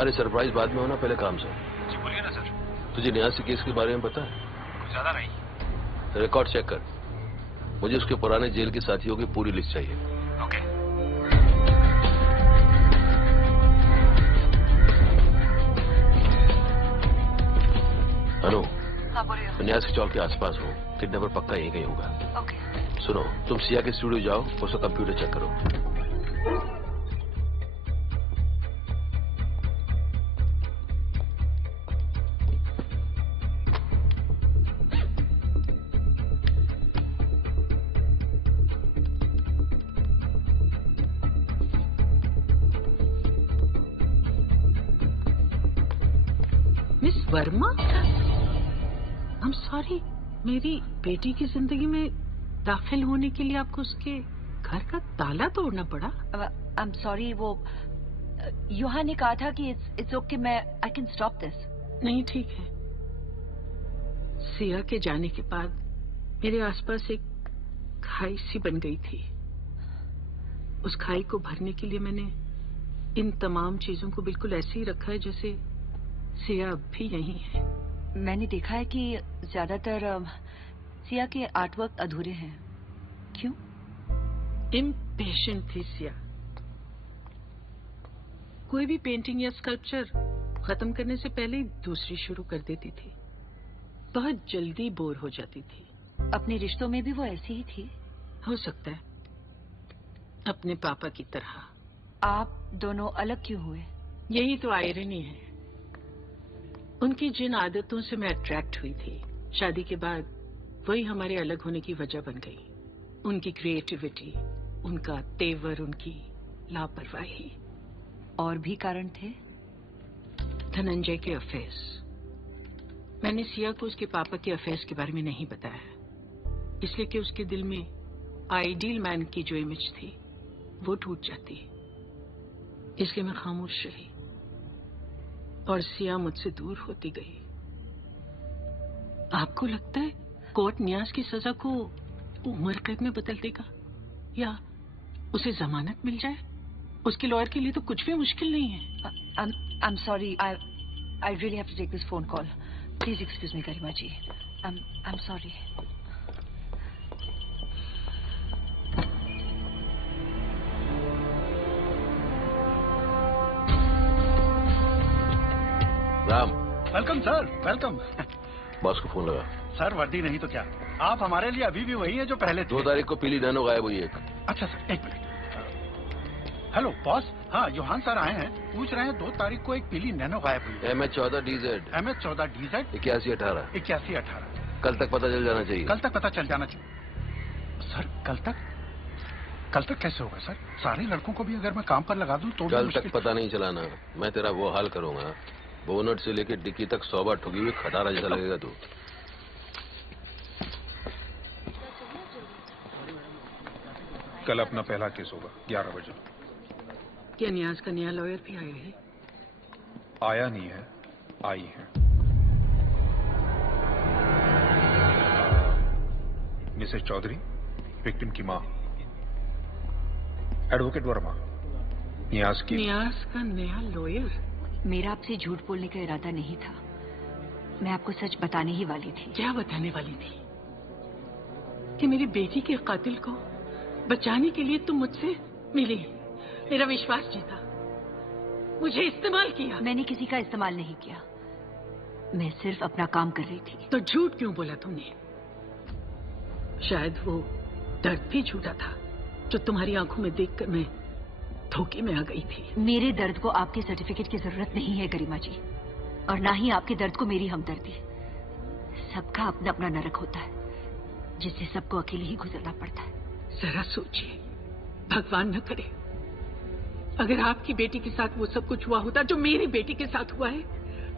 अरे सरप्राइज बाद में होना, पहले काम से। जी बोलिए ना सर। तुझे न्यास के केस के बारे में पता है? कुछ ज्यादा नहीं। रिकॉर्ड चेक कर। मुझे उसके पुराने जेल के साथियों की पूरी लिस्ट चाहिए। ओके। अनु, हाँ बोलिए। न्यास के चौक के आसपास हूँ। किडनैपर पक्का यहीं कहीं होगा। ओके। सुनो, तुम सिया के स्टूडियो जाओ, उसका कंप्यूटर चेक करो। मिस वर्मा, I'm sorry, मेरी बेटी की जिंदगी में दाखिल होने के लिए आपको उसके घर का ताला तोड़ना पड़ा? I'm sorry, वो योहान ने कहा था कि it's okay, I can stop this. नहीं, ठीक है। सिया के जाने के बाद मेरे आसपास एक खाई सी बन गई थी। उस खाई को भरने के लिए मैंने इन तमाम चीजों को बिल्कुल ऐसे ही रखा है जैसे सिया अब भी यहीं है। मैंने देखा है कि ज्यादातर सिया के आर्टवर्क अधूरे हैं। क्यों? इम्पेशेंट थी सिया। कोई भी पेंटिंग या स्कल्पचर खत्म करने से पहले ही दूसरी शुरू कर देती थी। बहुत जल्दी बोर हो जाती थी। अपने रिश्तों में भी वो ऐसी ही थी? हो सकता है, अपने पापा की तरह। आप दोनों अलग क्यों हुए? यही तो आयरनी है। उनकी जिन आदतों से मैं अट्रैक्ट हुई थी, शादी के बाद वही हमारे अलग होने की वजह बन गई। उनकी क्रिएटिविटी, उनका तेवर, उनकी लापरवाही। और भी कारण थे? धनंजय के अफेयर्स। मैंने सिया को उसके पापा के अफेयर्स के बारे में नहीं बताया, इसलिए कि उसके दिल में आइडियल मैन की जो इमेज थी वो टूट जाती। इसलिए मैं खामोश रही और सिया मुझसे दूर होती गई। आपको लगता है कोर्ट न्यास की सजा को उम्र कैद में बदल देगा या उसे जमानत मिल जाए? उसके लॉयर के लिए तो कुछ भी मुश्किल नहीं है। I'm sorry, I really have to take this phone call. Please excuse me, Garima ji. I'm sorry. Ram. Welcome sir, welcome. Boss को फोन लगा। सर वर्दी नहीं तो क्या, आप हमारे लिए अभी भी वही है जो पहले थे। 2 तारीख को पीली नैनो गायब हुई एक। अच्छा सर, एक मिनट। हेलो बॉस, हाँ योहान सर आए हैं, पूछ रहे हैं 2 तारीख को एक पीली नैनो गायब हुई। MH14DZ। MH14DZ 8118। 8118। कल तक पता चल जाना चाहिए। कल तक पता चल जाना चाहिए। सर कल तक कैसे होगा सर? सारे लड़कों को भी अगर मैं काम पर लगा दूं तो कल तक पता नहीं चलाना। मैं तेरा वो हाल करूंगा, बोनट से लेके डिक्की तक 100 बार ठुकी हुई खटारा जैसा लगेगा तू। कल अपना पहला केस होगा 11 बजे। क्या न्यास का नया लॉयर भी आया है? आया नहीं है, आई है। मिसेस चौधरी, विक्टिम की मां, एडवोकेट वर्मा। न्यास का नया लॉयर? मेरा आपसे झूठ बोलने का इरादा नहीं था। मैं आपको सच बताने ही वाली थी। क्या बताने वाली थी? कि मेरी बेटी के कातिल को बचाने के लिए तुम मुझसे मिली, मेरा विश्वास जीता, मुझे इस्तेमाल किया। मैंने किसी का इस्तेमाल नहीं किया, मैं सिर्फ अपना काम कर रही थी। तो झूठ क्यों बोला तुमने? शायद वो दर्द भी झूठा था जो तुम्हारी आंखों में देखकर मैं धोखे में आ गई थी। मेरे दर्द को आपके सर्टिफिकेट की जरूरत नहीं है गरिमा जी, और ना ही आपके दर्द को मेरी हमदर्दी। सबका अपना अपना नरक होता है जिससे सबको अकेले ही गुजरना पड़ता है। जरा सोचिए, भगवान न करे अगर आपकी बेटी के साथ वो सब कुछ हुआ होता जो मेरी बेटी के साथ हुआ है,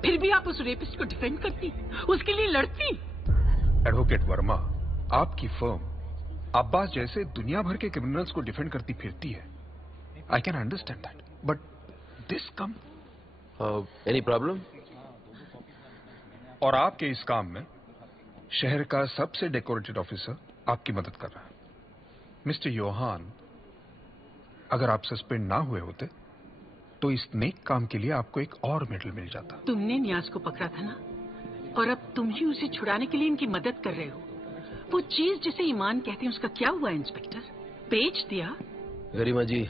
फिर भी आप उस रेपिस्ट को डिफेंड करती, उसके लिए लड़ती। एडवोकेट वर्मा, आपकी फर्म अब्बास जैसे दुनिया भर के क्रिमिनल्स को डिफेंड करती फिरती है। I can understand that, but this come. Any problem? और आपके इस काम में शहर का सबसे डेकोरेटेड ऑफिसर आपकी मदद कर रहा है। मिस्टर योहान, अगर आप सस्पेंड ना हुए होते तो इस नेक काम के लिए आपको एक और मेडल मिल जाता। तुमने न्यास को पकड़ा था ना, और अब तुम ही उसे छुड़ाने के लिए इनकी मदद कर रहे हो। वो चीज जिसे ईमान कहते हैं उसका क्या हुआ इंस्पेक्टर? बेच दिया? गरिमा जी,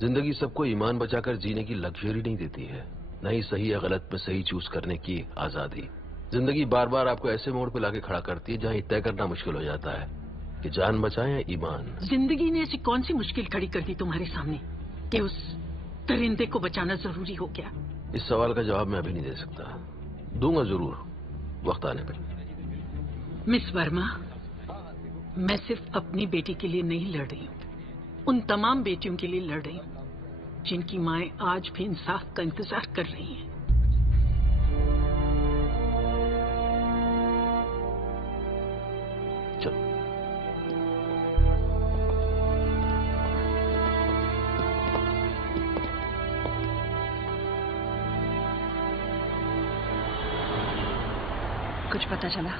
जिंदगी सबको ईमान बचाकर जीने की लग्जरी नहीं देती है, न ही सही या गलत में सही चूज करने की आजादी। जिंदगी बार बार आपको ऐसे मोड़ पे लाके खड़ा करती है जहां तय करना मुश्किल हो जाता है कि जान बचाएं या ईमान। जिंदगी ने ऐसी कौन सी मुश्किल खड़ी कर दी तुम्हारे सामने कि उस दरिंदे को बचाना जरूरी हो गया? इस सवाल का जवाब मैं अभी नहीं दे सकता, दूंगा जरूर वक्त आने पर। मिस वर्मा, मैं सिर्फ अपनी बेटी के लिए नहीं लड़ रही हूँ, उन तमाम बेटियों के लिए लड़ रही हूँ जिनकी माएं आज भी इंसाफ का इंतजार कर रही हैं। चलो। कुछ पता चला?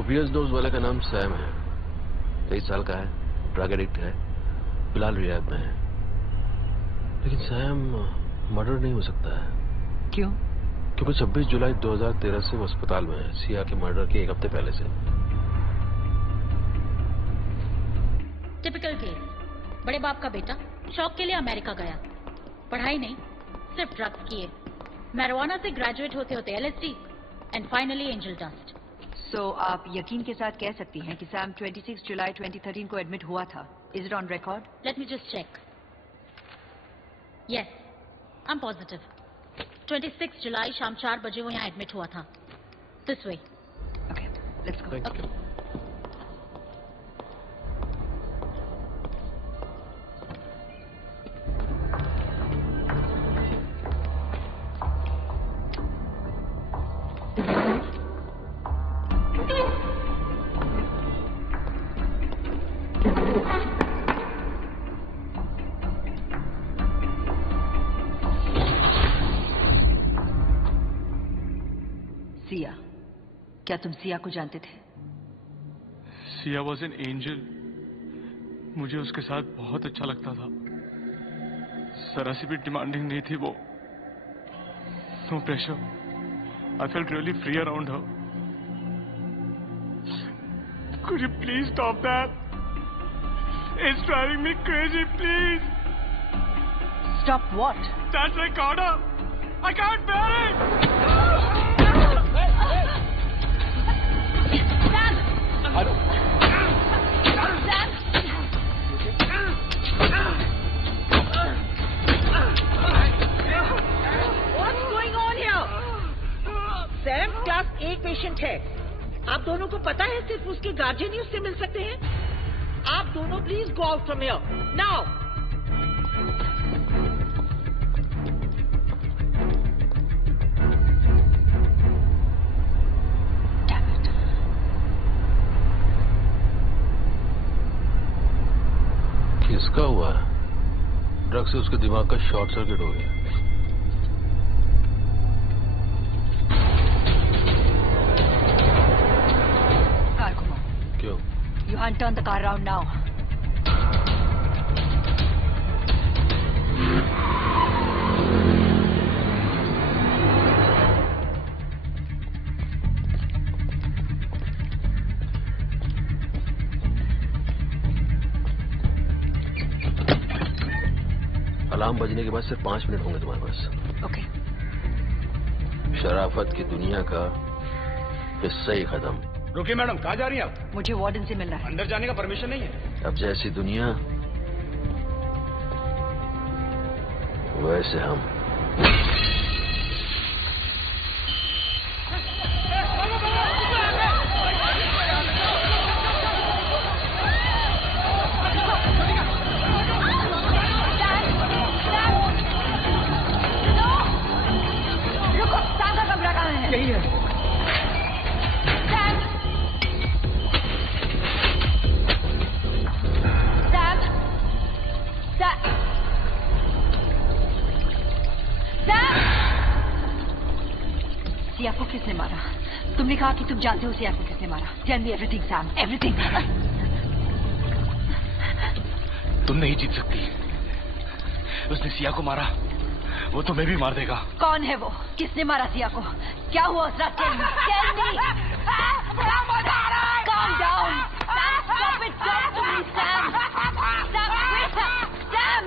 ओपियस डोज वाले का नाम सैम है, 23 साल का है, ड्रग एडिक्ट है, फिलहाल रिहैब में है। लेकिन सैम मर्डर नहीं हो सकता है। क्यों? क्योंकि 26 जुलाई 2013 से वो अस्पताल में है, सिया के मर्डर के 1 हफ्ते पहले से। टिपिकल केस, बड़े बाप का बेटा शौक के लिए अमेरिका गया, पढ़ाई नहीं सिर्फ ड्रग्स किए, मैरिजुआना से ग्रेजुएट होते होते LSD and finally angel dust. So आप यकीन के साथ कह सकती हैं कि सैम 26 जुलाई 2013 को एडमिट हुआ था। Is it on record? Let me just check. Yes, I am positive. 26 जुलाई शाम 4 बजे वो यहाँ एडमिट हुआ था। This way. Okay, let's go. Okay. Siya, क्या तुम सिया को जानते थे? Siya was an angel. मुझे उसके साथ बहुत अच्छा लगता था। जरा सी भी डिमांडिंग नहीं थी वो। No pressure. I felt really free around her. Could you please stop that? It's driving me crazy, please. Stop what? That recorder. I can't bear it. Sam class A patient है। आप दोनों को पता है सिर्फ उसके गार्जियन ही उससे मिल सकते हैं। आप दोनों please go out from here now. किसका हुआ? ड्रग से उसके दिमाग का शॉर्ट सर्किट हो गया। You can't turn the car around now. Alarm बजने के बाद सिर्फ 5 मिनट होंगे तुम्हारे पास। ओके। शराफत की दुनिया का किस्सा ही खत्म। रुकिए मैडम, कहाँ जा रही हैं आप? मुझे वार्डन से मिलना है। अंदर जाने का परमिशन नहीं है। अब जैसी दुनिया वैसे हम। रुको, सैम का कमरा कहाँ है? यही है। सिया को किसने मारा? तुमने कहा कि तुम जानते हो सिया को किसने मारा। Tell me everything Sam, everything. तुम नहीं जीत सकती। उसने सिया को मारा, वो तुम्हें भी मार देगा। कौन है वो? किसने मारा सिया को? क्या हुआ उस रात? Tell me. calm down. Sam, stop it. Talk to me, Sam. Sam, wait up. Sam!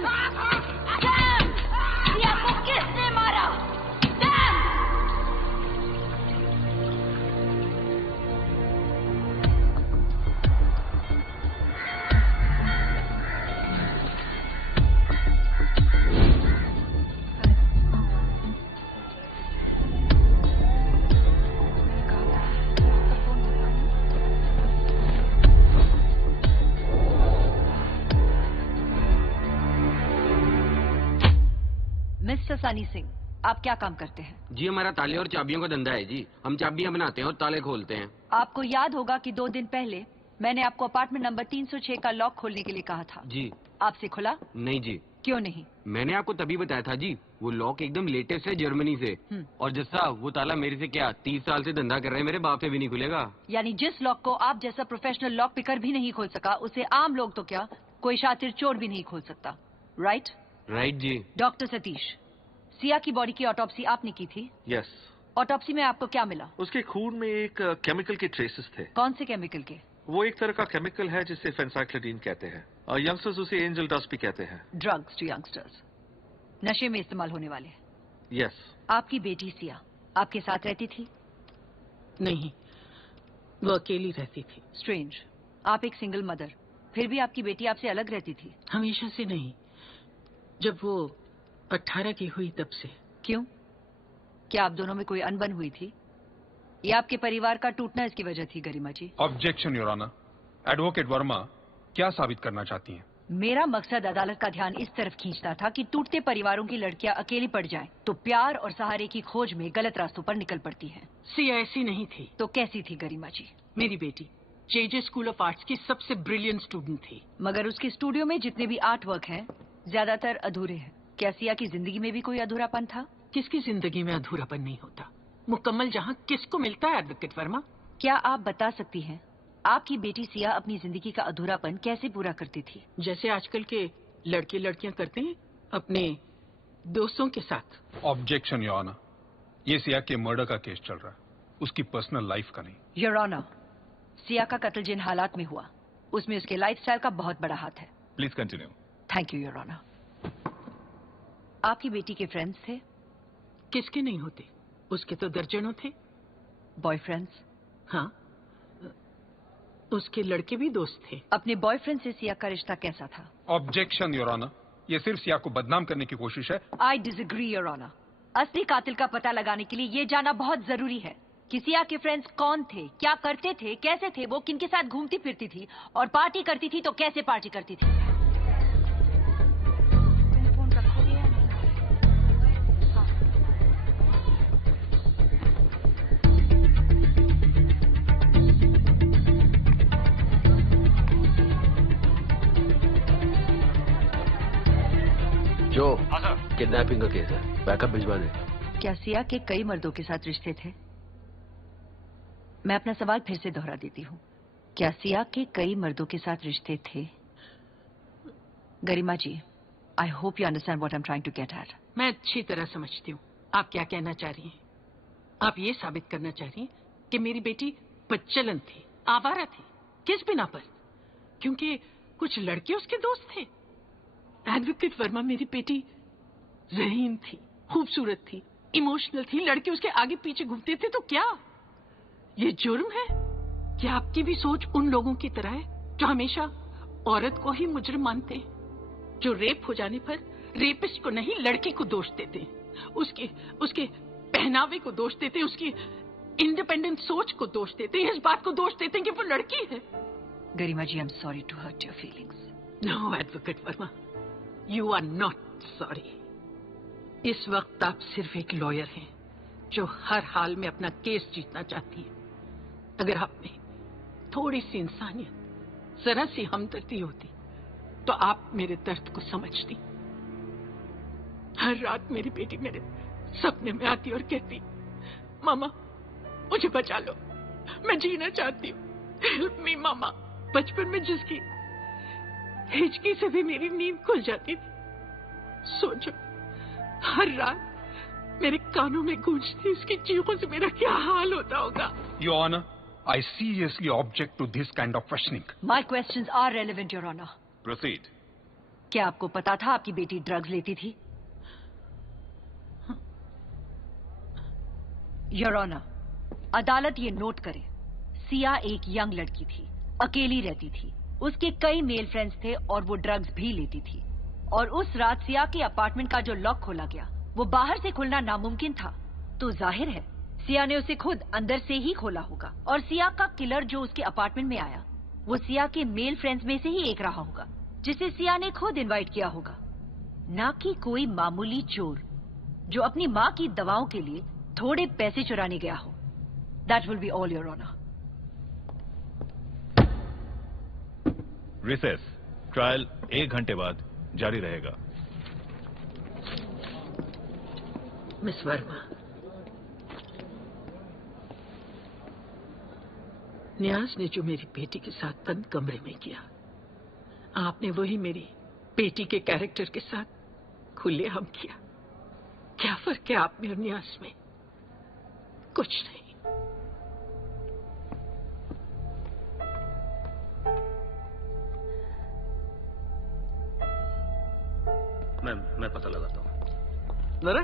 Sam! Siya को किसने मारा? Sam! मिस्टर सनी सिंह, आप क्या काम करते हैं? जी हमारा ताले और चाबियों का धंधा है जी। हम चाबियां बनाते हैं और ताले खोलते हैं। आपको याद होगा कि 2 दिन पहले मैंने आपको अपार्टमेंट नंबर 306 का लॉक खोलने के लिए कहा था। जी। आपसे खुला? नहीं जी। क्यों नहीं? मैंने आपको तभी बताया था जी, वो लॉक एकदम लेटेस्ट है जर्मनी से। और जैसा वो ताला मेरे से क्या 30 साल से धंधा कर रहे हैं, मेरे बाप से भी नहीं खुलेगा। यानी जिस लॉक को आप जैसा प्रोफेशनल लॉक पिकर भी नहीं खोल सका, उसे आम लोग तो क्या, कोई शातिर चोर भी नहीं खोल सकता। राइट? राइट जी। डॉक्टर सतीश, सिया की बॉडी की ऑटोप्सी आपने की थी? यस। ऑटोप्सी में आपको क्या मिला? उसके खून में एक केमिकल के ट्रेसेस थे। कौन से केमिकल के? वो एक तरह का केमिकल है जिसे फेंसाइक्लोडीन कहते हैं और यंगस्टर्स उसे एंजल डस्ट भी कहते हैं। ड्रग्स टू यंगस्टर्स, नशे में इस्तेमाल होने वाले। यस। आपकी बेटी सिया आपके साथ रहती थी? नहीं, वो अकेली रहती थी। स्ट्रेंज, आप एक सिंगल मदर, फिर भी आपकी बेटी आपसे अलग रहती थी? हमेशा से नहीं, जब वो 18 की हुई तब से। क्यों? क्या आप दोनों में कोई अनबन हुई थी या आपके परिवार का टूटना इसकी वजह थी? Garima ji. Objection your honour. Advocate Verma क्या साबित करना चाहती हैं? मेरा मकसद अदालत का ध्यान इस तरफ खींचना था कि टूटते परिवारों की लड़कियां अकेली पड़ जाएं, तो प्यार और सहारे की खोज में गलत रास्तों पर निकल पड़ती हैं। सिया ऐसी नहीं थी। तो कैसी थी गरिमा जी? मेरी बेटी जेजे स्कूल ऑफ आर्ट्स की सबसे ब्रिलियंट स्टूडेंट थी। मगर उसके स्टूडियो में जितने भी आर्ट वर्क हैं, ज्यादातर अधूरे हैं। क्या सिया की जिंदगी में भी कोई अधूरापन था? किसकी जिंदगी में अधूरापन नहीं होता? मुकम्मल जहां किसको मिलता है एडवोकेट वर्मा? क्या आप बता सकती हैं आपकी बेटी सिया अपनी जिंदगी का अधूरापन कैसे पूरा करती थी? जैसे आजकल के लड़के लड़कियां करते हैं अपने दोस्तों के साथ। Objection your honour. ये सिया के मर्डर का केस चल रहा है, उसकी पर्सनल लाइफ का नहीं। योर ऑनर, सिया का कत्ल जिन हालात में हुआ उसमें उसके लाइफस्टाइल का बहुत बड़ा हाथ है। Please continue. Thank you your honour. आपकी बेटी के फ्रेंड्स थे? किसके नहीं होते, उसके तो दर्जनों थे। बॉयफ्रेंड्स? हाँ, उसके लड़के भी दोस्त थे। अपने बॉयफ्रेंड से सिया का रिश्ता कैसा था? Objection your honour. ये सिर्फ सिया को बदनाम करने की कोशिश है। I disagree your honour. असली कातिल का पता लगाने के लिए ये जानना बहुत जरूरी है कि सिया के फ्रेंड्स कौन थे, क्या करते थे, कैसे थे वो, किनके साथ घूमती फिरती थी, और पार्टी करती थी तो कैसे पार्टी करती थी। जो किडनैपिंग का केस है, बैकअप भिजवा दे। क्या सिया के कई मर्दों के साथ रिश्ते थे? मैं अपना सवाल फिर से दोहरा देती हूँ, क्या सिया के कई मर्दों के साथ रिश्ते थे? Garima ji, I hope you understand what I am trying to get at. मैं अच्छी तरह समझती हूँ आप क्या कहना चाह रही हैं। आप ये साबित करना चाह रही हैं कि मेरी बेटी बच्चलन थी, आवारा थी। किस बिना पर? क्योंकि कुछ लड़के उसके दोस्त थे। एडवोकेट वर्मा, मेरी बेटी ज़हीन थी, खूबसूरत थी, इमोशनल थी। लड़के उसके आगे पीछे घूमते थे तो क्या ये जुर्म है? क्या आपकी भी सोच उन लोगों की तरह है जो हमेशा औरत को ही मुजरिम मानते हैं, जो रेप हो जाने पर रेपिस्ट को नहीं लड़की को दोष देते हैं, उसके पहनावे को दोष देते हैं, उसकी इंडिपेंडेंट सोच को दोष देते हैं, इस बात को दोष देते हैं कि वो लड़की है। Garima ji, I am sorry to hurt your feelings. No advocate Verma, you are not sorry. इस वक्त आप सिर्फ एक लॉयर हैं जो हर हाल में अपना केस जीतना चाहती है। अगर आप में थोड़ी सी इंसानियत, जरा सी हमदर्दी होती तो आप मेरे दर्द को समझती। हर रात मेरी बेटी मेरे सपने में आती और कहती, मामा मुझे बचा लो, मैं जीना चाहती हूँ, हेल्प मी मामा। बचपन में जिसकी हिचकी से भी मेरी नींद खुल जाती थी। सोचो, हर रात मेरे कानों में गूंजती उसकी चीखों से मेरा क्या हाल होता होगा। Your honour, I seriously object to this kind of questioning. My questions are relevant, Your Honor. Proceed. क्या आपको पता था आपकी बेटी ड्रग्स लेती थी? योर ऑनर, अदालत ये नोट करे, सिया एक यंग लड़की थी, अकेली रहती थी, उसके कई मेल फ्रेंड्स थे और वो ड्रग्स भी लेती थी। और उस रात सिया के अपार्टमेंट का जो लॉक खोला गया वो बाहर से खुलना नामुमकिन था, तो जाहिर है सिया ने उसे खुद अंदर से ही खोला होगा। और सिया का किलर जो उसके अपार्टमेंट में आया वो सिया के मेल फ्रेंड्स में से ही एक रहा होगा, जिसे सिया ने खुद इनवाइट किया होगा, ना कि कोई मामूली चोर जो अपनी माँ की दवाओं के लिए थोड़े पैसे चुराने गया हो। That will be all, your honour. Recess. Trial 1 घंटे बाद जारी रहेगा। मिस वर्मा, न्याज ने जो मेरी बेटी के साथ बंद कमरे में किया, आपने वही मेरी बेटी के कैरेक्टर के साथ खुलेआम किया। क्या फर्क है आप में और न्याज में? कुछ नहीं। मैं पता लगाता हूँ। अरे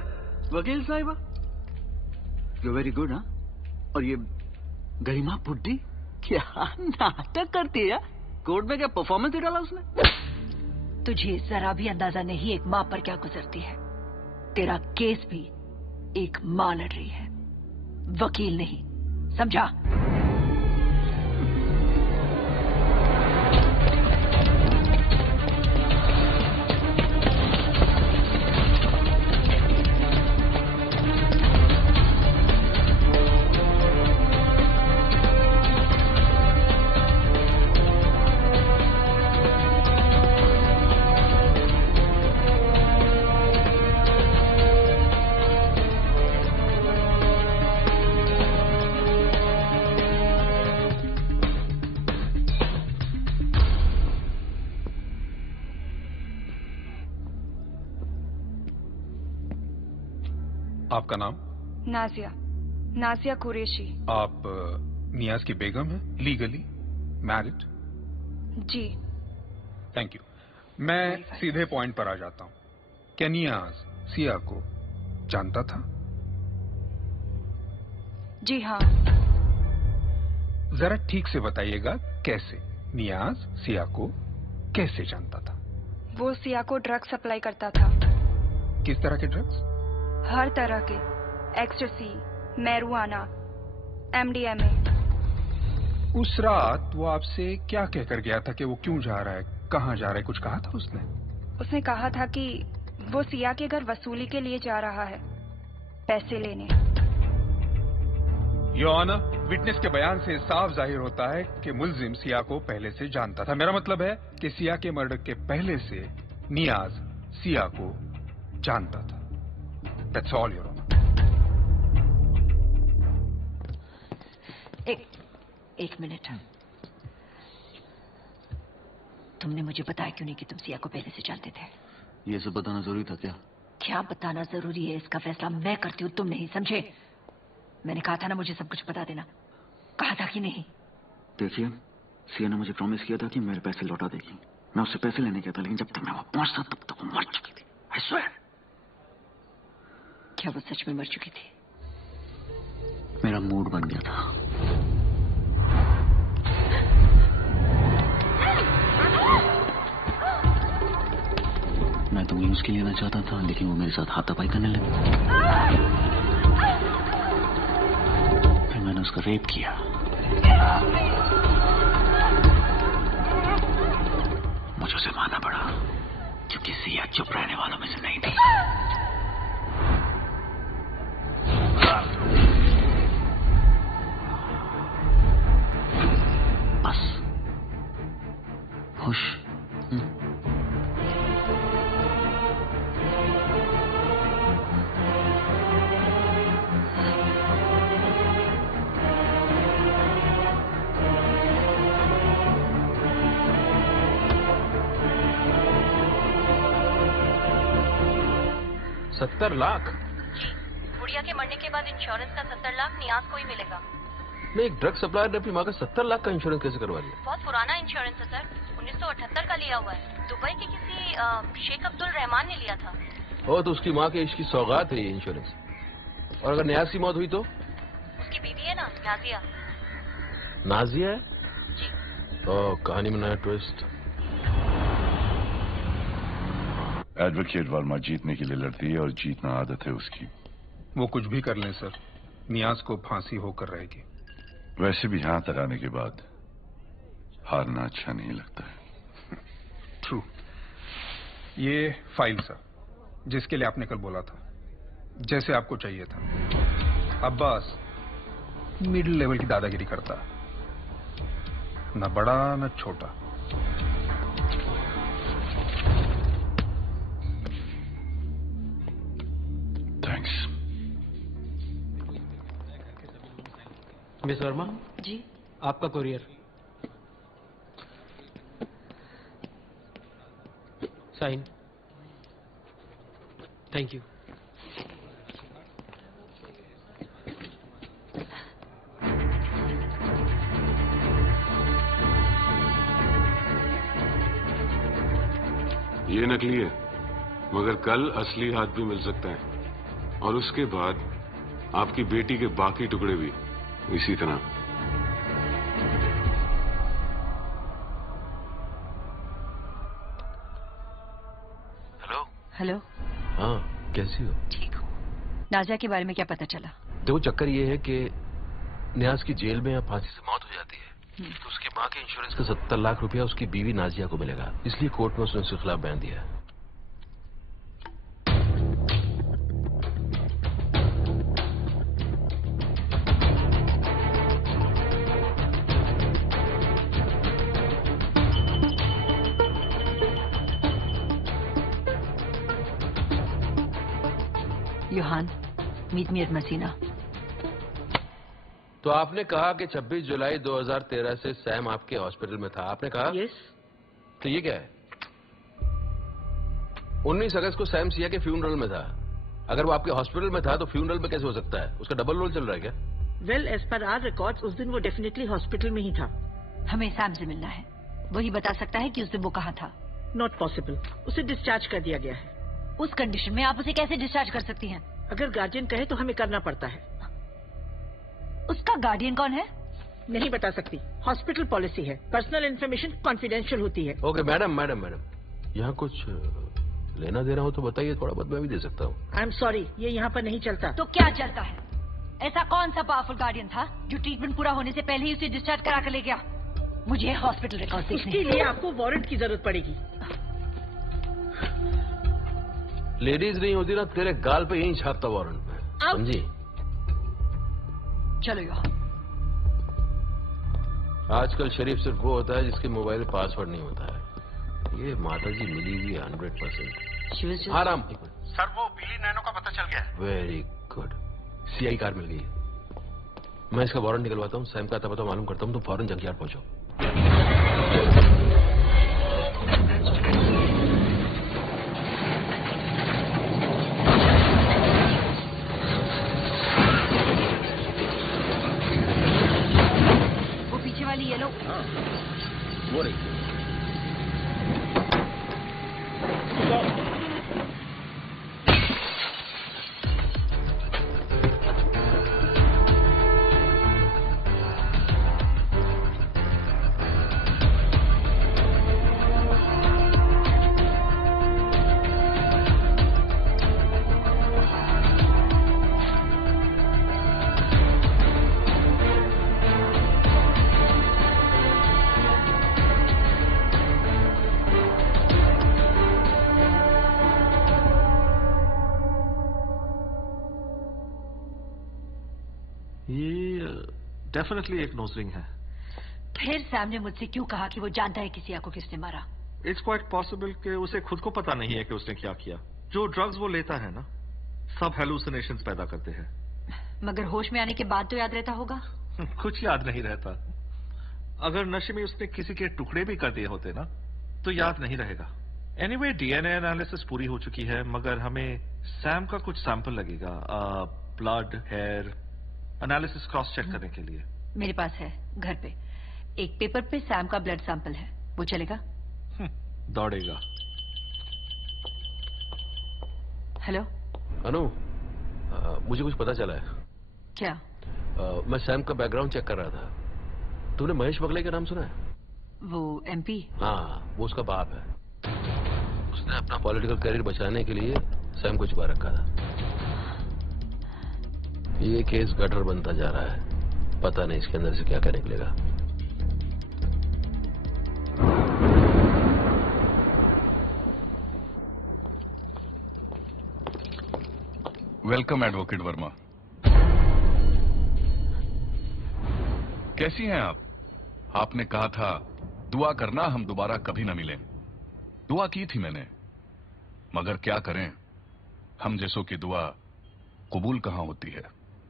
वकील साहिबा, यू वेरी गुड। हाँ, और ये गरिमा बुड्ढी क्या नाटक करती है? कोर्ट में क्या परफॉर्मेंस डाला उसने? तुझे जरा भी अंदाजा नहीं एक माँ पर क्या गुजरती है। तेरा केस भी एक माँ लड़ रही है, वकील नहीं, समझा? आपका नाम? नाजिया, नाजिया कुरैशी। आप नियाज की बेगम हैं, लीगली मैरिड? जी। Thank you. मैं सीधे पॉइंट पर आ जाता हूँ। क्या नियाज सिया को जानता था? जी हाँ। जरा ठीक से बताइएगा, कैसे नियाज सिया को कैसे जानता था? वो सिया को ड्रग्स सप्लाई करता था। किस तरह के ड्रग्स? हर तरह के, एक्सटेसी, मैरुआना, MDMA। उस रात वो आपसे क्या कहकर गया था कि वो क्यों जा रहा है, कहाँ जा रहा है, कुछ कहा था उसने? उसने कहा था कि वो सिया के घर वसूली के लिए जा रहा है, पैसे लेने। योर ऑनर, विटनेस के बयान से साफ जाहिर होता है कि मुल्जिम सिया को पहले से जानता था। मेरा मतलब है कि सिया के मर्डर के पहले से नियाज सिया को जानता था। That's all, Your Honor. एक मिनट। तुमने मुझे बताया क्यों नहीं कि तुम सिया को पहले से जानते थे? ये सब बताना जरूरी था क्या? क्या बताना जरूरी है, इसका फैसला मैं करती हूँ, तुम नहीं, समझे? मैंने कहा था ना मुझे सब कुछ बता देना, कहा था कि नहीं? देखिए, सिया ने मुझे प्रॉमिस किया था कि मेरे पैसे लौटा देगी। मैं उससे पैसे लेने गया था, लेकिन जब तक मैं वहां पहुंचता तब तक वो मर चुकी थी। I swear। क्या वो सच में मर चुकी थी? मेरा मूड बन गया था। मैं तो उसके लेना चाहता था, लेकिन वो मेरे साथ हाथापाई करने लगी। फिर मैंने उसका रेप किया। मुझे उसे मारना पड़ा, क्योंकि सिया चुप रहने वालों में से नहीं थी। बस खुश। $70 लाख? जी, गुड़िया के मरने के बाद इंश्योरेंस का 70 लाख नियाज को ही मिलेगा। नहीं, एक ड्रग सप्लायर ने अपनी माँ का 70 लाख का इंश्योरेंस कैसे करवा लिया? बहुत पुराना इंश्योरेंस है सर, 1978 का लिया हुआ है। दुबई के किसी शेख अब्दुल रहमान ने लिया था। ओ, तो उसकी माँ के इश्क की सौगात है ये इंश्योरेंस। और अगर न्याज की मौत हुई तो? उसकी बीवी है ना, नाजिया। नाजिया है? जी। ओ, कहानी में नया ट्विस्ट। एडवोकेट वर्मा जीतने के लिए लड़ती है और जीतना आदत है उसकी। वो कुछ भी कर लें सर, नियाज को फांसी होकर रहेगी। वैसे भी यहां तक आने के बाद हारना अच्छा नहीं लगता है। ट्रू। ये फाइल सर, जिसके लिए आपने कल बोला था, जैसे आपको चाहिए था। अब्बास मिडिल लेवल की दादागिरी करता, न बड़ा न छोटा। थैंक्स। मिस वर्मा जी, आपका कोरियर। साइन। Thank you. ये नकली है, मगर कल असली हाथ भी मिल सकता है, और उसके बाद आपकी बेटी के बाकी टुकड़े भी इसी तरह। हेलो। हाँ, कैसी हो? ठीक हूँ। नाजिया के बारे में क्या पता चला? देखो, चक्कर ये है कि न्याज की जेल में या फांसी से मौत हो जाती है तो उसकी माँ के इंश्योरेंस का 70 लाख रुपया उसकी बीवी नाजिया को मिलेगा, इसलिए कोर्ट में उसने उसके खिलाफ बयान दिया है। Yohan, meet me at Messina. तो आपने कहा कि 26 जुलाई 2013 से सैम आपके हॉस्पिटल में था, आपने कहा? यस। तो ये क्या है? 19 अगस्त को सैम सिया के फ्यूनरल में था। अगर वो आपके हॉस्पिटल में था तो फ्यूनरल में कैसे हो सकता है? उसका डबल रोल चल रहा है क्या? Well, as per our records उस दिन वो डेफिनेटली हॉस्पिटल में ही था। हमें सैम से मिलना है, वही बता सकता है कि उस दिन वो कहाँ था। नॉट पॉसिबल, उसे डिस्चार्ज कर दिया गया है। उस कंडीशन में आप उसे कैसे डिस्चार्ज कर सकती हैं? अगर गार्जियन कहे तो हमें करना पड़ता है। उसका गार्डियन कौन है? नहीं बता सकती, हॉस्पिटल पॉलिसी है, पर्सनल इन्फॉर्मेशन कॉन्फिडेंशियल होती है। ओके मैडम, यहाँ कुछ लेना देना हो तो बताइए, थोड़ा बहुत मैं भी दे सकता हूँ। आई एम सॉरी, ये यहाँ पर नहीं चलता। तो क्या चलता है? ऐसा कौन सा पावरफुल गार्डियन था जो ट्रीटमेंट पूरा होने से पहले ही उसे डिस्चार्ज करा कर ले गया? मुझे हॉस्पिटल रिकॉर्ड देखने हैं। उसके लिए आपको वारंट की जरूरत पड़ेगी। लेडीज नहीं होती ना, तेरे गाल पे यही छापता वारंट में, समझी? चलो यहाँ। आजकल शरीफ सिर्फ वो होता है जिसके मोबाइल में पासवर्ड नहीं होता है। ये माता जी मिली हुई 100%। आराम। सर, वो पीली नैनो का पता चल गया है। वेरी गुड, सीआई कार मिल गई। मैं इसका वारंट निकलवाता हूँ, सैम का आता पता मालूम करता हूँ, तुम फौरन जंकयार्ड पहुंचो। ये लो। हाँ, वो रही। डेफिनेटली एक नोज रिंग है। फिर सैम ने मुझसे क्यों कहा कि वो जानता है किसी को किसने मारा? इट्स क्वाइट पॉसिबल कि उसे खुद को पता नहीं है कि उसने क्या किया। जो ड्रग्स वो लेता है ना, सब हेलुसिनेशंस पैदा करते हैं। मगर होश में आने के बाद तो याद रहता होगा? कुछ याद नहीं रहता। अगर नशे में उसने किसी के टुकड़े भी कर दिए होते ना, तो याद नहीं रहेगा। एनीवे, डीएनए एनालिसिस पूरी हो चुकी है, मगर हमें सैम का कुछ सैंपल लगेगा, blood, hair analysis cross check करने के लिए। मेरे पास है घर पे। एक पेपर पे सैम का ब्लड सैंपल है, वो चलेगा? दौड़ेगा। हेलो अनु, मुझे कुछ पता चला है। क्या? मैं सैम का बैकग्राउंड चेक कर रहा था। तूने महेश बगले का नाम सुना है? वो एमपी? हाँ, वो उसका बाप है। उसने अपना पॉलिटिकल करियर बचाने के लिए सैम को छुपा रखा था। ये केस गटर बनता जा रहा है, पता नहीं इसके अंदर से क्या क्या निकलेगा। Welcome advocate Verma. कैसी हैं आप? आपने कहा था दुआ करना हम दोबारा कभी न मिलें। दुआ की थी मैंने, मगर क्या करें, हम जैसों की दुआ कबूल कहां होती है।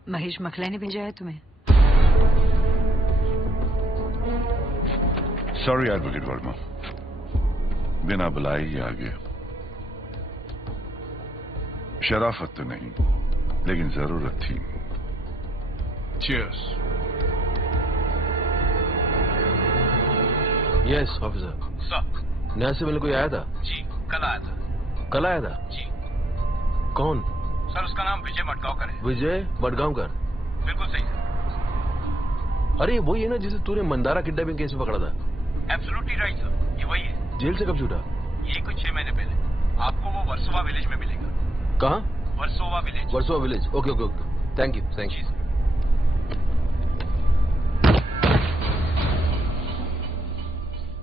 महेश मखले ने भेजा है तुम्हें? सॉरी एडवोकेट वर्मा, बिना बुलाए ही आ गया। शराफत तो नहीं, लेकिन जरूरत थी। चीयर्स। Yes officer. सर। नया से मिलने कोई आया था? जी, कल आया था। कल आया था? जी। कौन? सर, उसका नाम विजय मडगांवकर है। विजय मडगांवकर? बिल्कुल सही सर। अरे वही है ना जिसे तूने मंदारा किडनैपिंग केस में पकड़ा था? एब्सोल्युटली राइट सर, ये वही है। जेल से कब छूटा? ये कुछ 6 महीने पहले। आपको वो वर्सोवा विलेज में मिलेगा। कहाँ? Versova village. Versova village, okay okay okay, thank you thank you.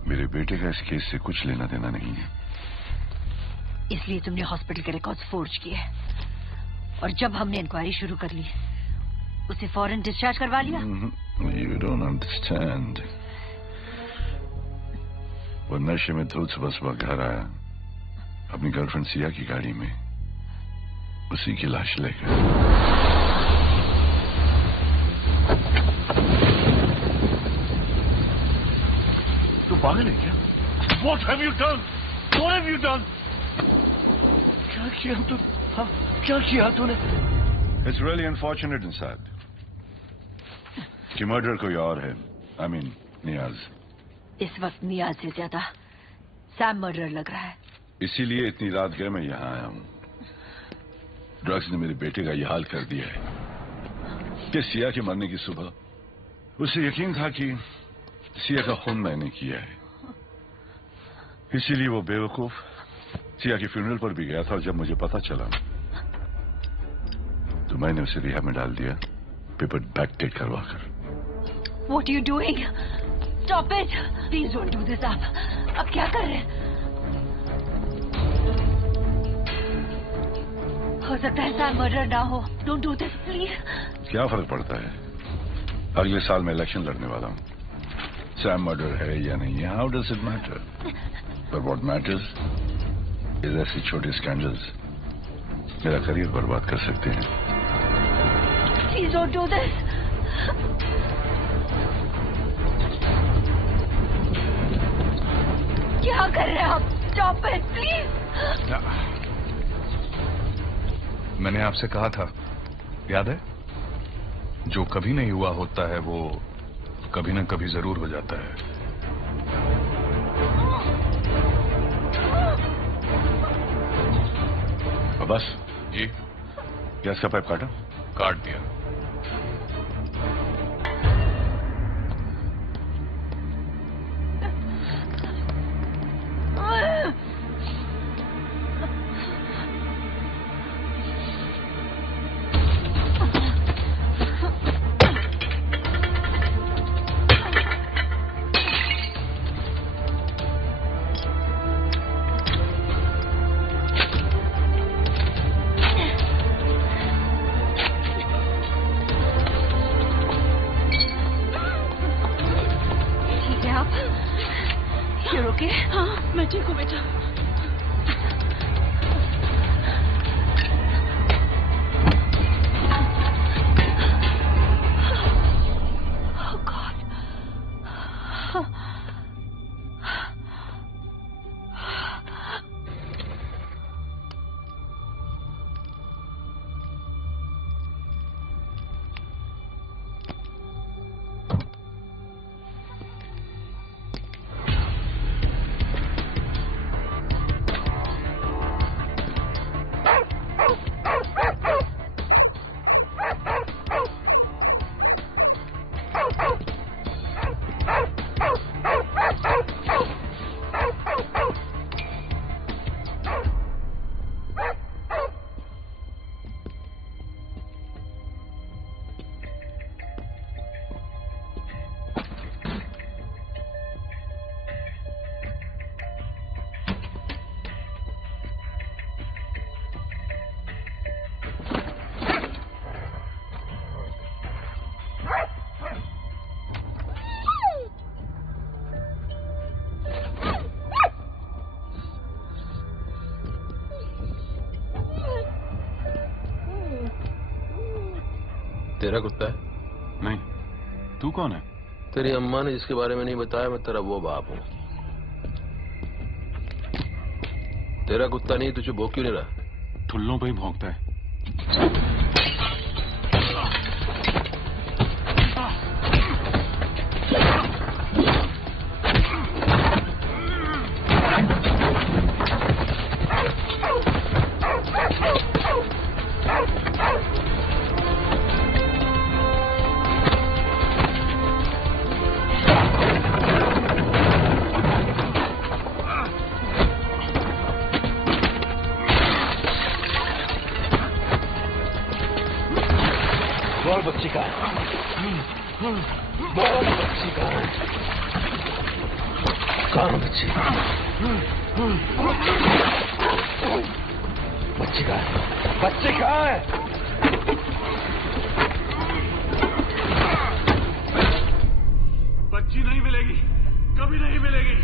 मेरे बेटे का इस केस से कुछ लेना देना नहीं है। इसलिए तुमने हॉस्पिटल के रिकॉर्ड्स फोर्ज किए, और जब हमने इंक्वायरी शुरू कर ली उसे फौरन डिस्चार्ज करवा लिया। You don't understand. वो नशे में धूत सुबह सुबह घर आया, अपनी गर्लफ्रेंड सिया की गाड़ी में उसी की लाश ले गया। तू पागल है क्या? What have you done? What have you done? क्या किया तू? हाँ, क्या किया तूने? It's really unfortunate and sad कि मर्डर कोई और है। I mean, नियाज। इस वक्त नियाज से ज्यादा सैम मर्डर लग रहा है। इसीलिए इतनी रात गए मैं यहाँ आया हूँ। ड्रग्स ने मेरे बेटे का यह हाल कर दिया है कि सिया के मरने की सुबह उसे यकीन था कि सिया का खून मैंने किया है। इसीलिए वो बेवकूफ सिया के फ्यूनरल पर भी गया था, और जब मुझे पता चला तो मैंने उसे रिहा में डाल दिया, पेपर बैक टेक करवा कर। What are you doing? Stop it! Please don't do this. आप क्या कर रहे हैं? हो सकता है सैम मर्डर ना हो। Don't do this, please. क्या फर्क पड़ता है? अगले साल मैं इलेक्शन लड़ने वाला हूँ। सैम मर्डर है या नहीं है, how does it matter? But what matters is ऐसे छोटे स्कैंडल्स मेरा करियर बर्बाद कर सकते हैं। Please don't do this. क्या कर रहे हैं आप? Stop it, please. मैंने आपसे कहा था, याद है? जो कभी नहीं हुआ होता है वो कभी न कभी जरूर हो जाता है। बस जी। गैस का पाइप काटा? काट दिया। तेरा कुत्ता है? नहीं। तू कौन है? तेरी अम्मा ने जिसके बारे में नहीं बताया, मैं तेरा वो बाप हूँ। तेरा कुत्ता नहीं तो चुप भौंक क्यों नहीं रहा? ठुल्लों पे ही भौंकता है। बच्ची का बहुत बच्ची का कौन बच्ची? बच्ची का बच्ची का है? बच्ची नहीं मिलेगी, कभी नहीं मिलेगी।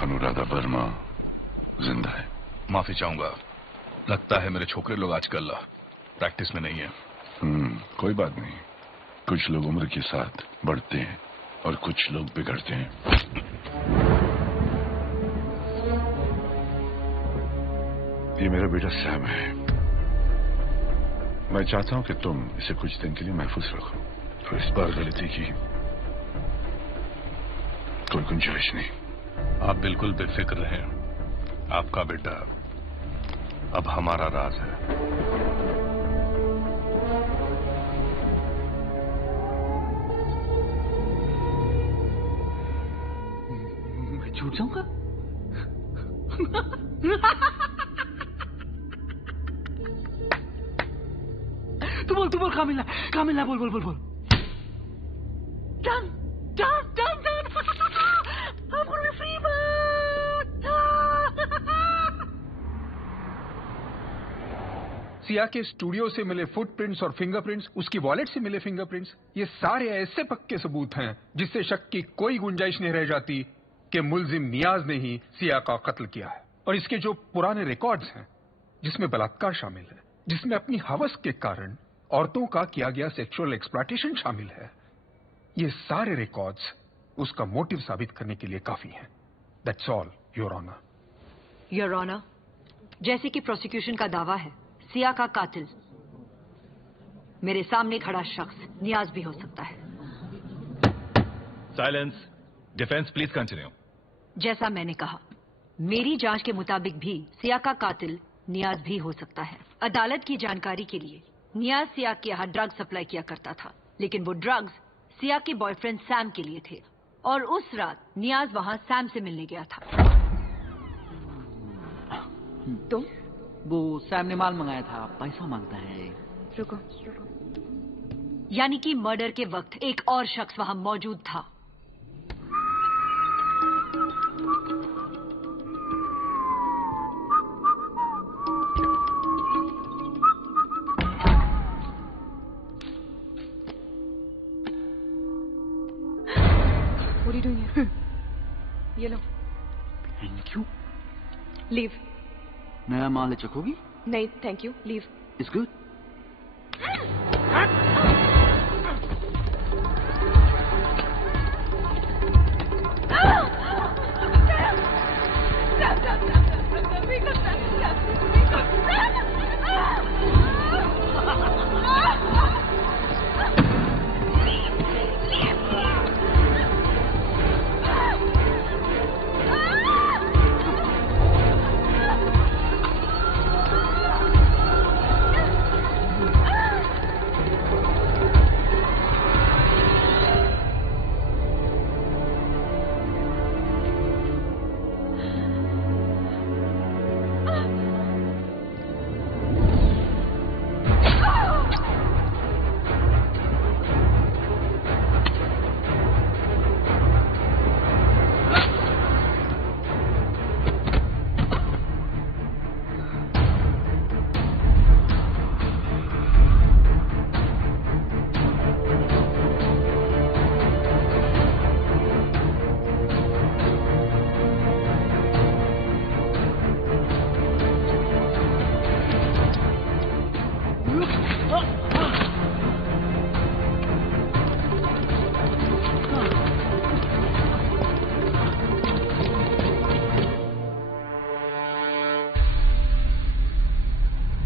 अनुराधा वर्मा जिंदा है। माफी चाहूंगा, लगता है मेरे छोकरे लोग आजकल प्रैक्टिस में नहीं है। कोई बात नहीं। कुछ लोग उम्र के साथ बढ़ते हैं और कुछ लोग बिगड़ते हैं। ये मेरा बेटा सैम है। मैं चाहता हूं कि तुम इसे कुछ दिन के लिए महफूज रखो और इस बार गलती की कोई गुंजाइश नहीं। आप बिल्कुल बेफिक्र रहें, आपका बेटा अब हमारा राज है। मैं छूट जाऊंगा? तू बोल कामिला बोल बोल बोल बोल। Done done done done. I'm gonna be free bird. Siya के स्टूडियो से मिले फुटप्रिंट्स और फिंगरप्रिंट्स, उसकी वॉलेट से मिले फिंगरप्रिंट्स, ये सारे ऐसे पक्के सबूत हैं जिससे शक की कोई गुंजाइश नहीं रह जाती कि मुल्जिम नियाज ने ही सिया का कत्ल किया है। और इसके जो पुराने रिकॉर्ड्स हैं, जिसमें बलात्कार शामिल है, जिसमें अपनी हवस के कारण औरतों का किया गया सेक्सुअल एक्सप्लॉयटेशन शामिल है, ये सारे रिकॉर्ड्स उसका मोटिव साबित करने के लिए काफी हैं। That's all, your honour. Your honour, जैसे कि प्रोसिक्यूशन का दावा है, सिया का कातिल मेरे सामने खड़ा शख्स नियाज भी हो सकता है। साइलेंस। Defence please continue. जैसा मैंने कहा, मेरी जांच के मुताबिक भी सिया का कातिल नियाज भी हो सकता है। अदालत की जानकारी के लिए, नियाज सिया के यहाँ ड्रग्स सप्लाई किया करता था, लेकिन वो ड्रग्स सिया के बॉयफ्रेंड सैम के लिए थे और उस रात नियाज वहां सैम से मिलने गया था। तुम? वो सैम ने माल मंगाया था, पैसा मांगता है। रुको। यानी कि मर्डर के वक्त एक और शख्स वहां मौजूद था। What are you doing here? ये लो। Thank you. लीव। नया माल चखोगी? नहीं thank you, leave. It's good.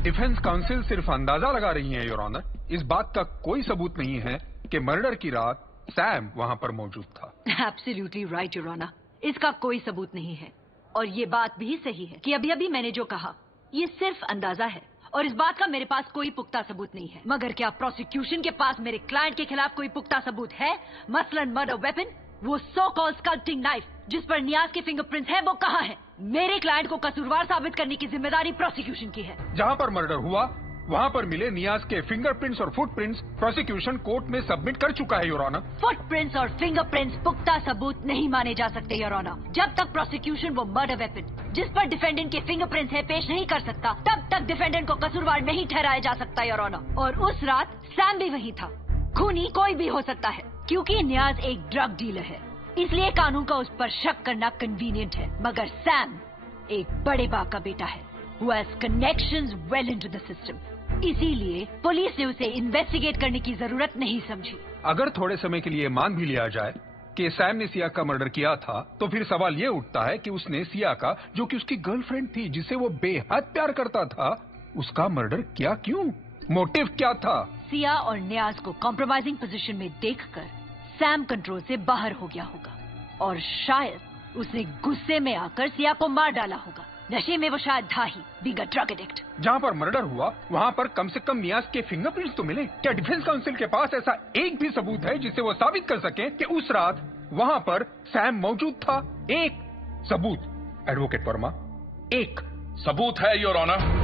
Defence council सिर्फ अंदाजा लगा रही है योर ऑनर। इस बात का कोई सबूत नहीं है कि मर्डर की रात सैम वहां पर मौजूद था। एब्सोल्युटली राइट योर ऑनर, इसका कोई सबूत नहीं है। और ये बात भी सही है कि अभी अभी मैंने जो कहा ये सिर्फ अंदाजा है और इस बात का मेरे पास कोई पुख्ता सबूत नहीं है। मगर क्या प्रोसिक्यूशन के पास मेरे क्लाइंट के खिलाफ कोई पुख्ता सबूत है? मसलन मर्डर वेपन, वो सो कॉल्ड स्कल्प्टिंग नाइफ जिस पर नियाज के फिंगरप्रिंट्स हैं, वो कहाँ है? मेरे क्लाइंट को कसूरवार साबित करने की जिम्मेदारी प्रोसिक्यूशन की है। जहां पर मर्डर हुआ वहां पर मिले नियाज के फिंगरप्रिंट्स और फुटप्रिंट्स प्रोसिक्यूशन कोर्ट में सबमिट कर चुका है योर ऑनर। फुटप्रिंट्स और फिंगरप्रिंट्स पुख्ता सबूत नहीं माने जा सकते योर ऑनर। जब तक प्रोसिक्यूशन वो मर्डर वेपन जिस पर डिफेंडेंट के फिंगरप्रिंट्स है पेश नहीं कर सकता, तब तक डिफेंडेंट को कसूरवार नहीं ठहराया जा सकता योर ऑनर। और उस रात सैम भी वहीं था। खूनी कोई भी हो सकता है क्योंकि नियाज एक ड्रग डीलर है, इसलिए कानून का उस पर शक करना कन्वीनियंट है। मगर सैम एक बड़े बाप का बेटा है who has connections well into the system, इसीलिए पुलिस ने उसे इन्वेस्टिगेट करने की जरूरत नहीं समझी। अगर थोड़े समय के लिए मान भी लिया जाए कि सैम ने सिया का मर्डर किया था, तो फिर सवाल ये उठता है कि उसने सिया का, जो कि उसकी गर्लफ्रेंड थी जिसे वो बेहद प्यार करता था, उसका मर्डर किया क्यों? मोटिव क्या था? सिया और नियाज को कॉम्प्रोमाइजिंग पोजीशन में देखकर सैम कंट्रोल से बाहर हो गया होगा और शायद उसने गुस्से में आकर सिया को मार डाला होगा। नशे में वो शायद था ही, बीइंग अ ड्रग एडिक्ट। जहाँ पर मर्डर हुआ वहाँ पर कम से कम नियाज के फिंगरप्रिंट्स तो मिले। क्या डिफेंस काउंसिल के पास ऐसा एक भी सबूत है जिससे वो साबित कर सके कि उस रात वहाँ पर सैम मौजूद था? एक सबूत एडवोकेट वर्मा, एक सबूत है योर ऑनर।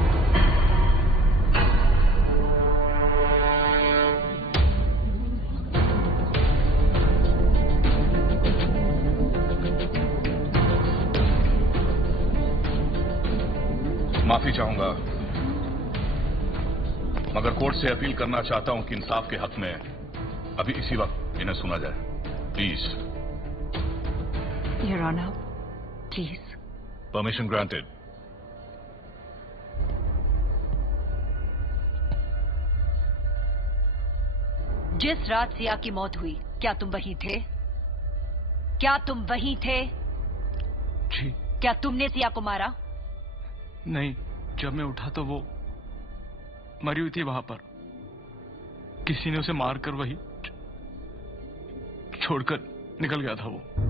माफी चाहूंगा मगर कोर्ट से अपील करना चाहता हूं कि इंसाफ के हक में अभी इसी वक्त इन्हें सुना जाए। Please your honour, please. Permission granted. जिस रात सिया की मौत हुई, क्या तुम वहीं थे? क्या तुम वहीं थे? जी। क्या तुमने सिया को मारा? नहीं, जब मैं उठा तो वो मरी हुई थी वहां पर। किसी ने उसे मारकर वही छोड़कर निकल गया था वो।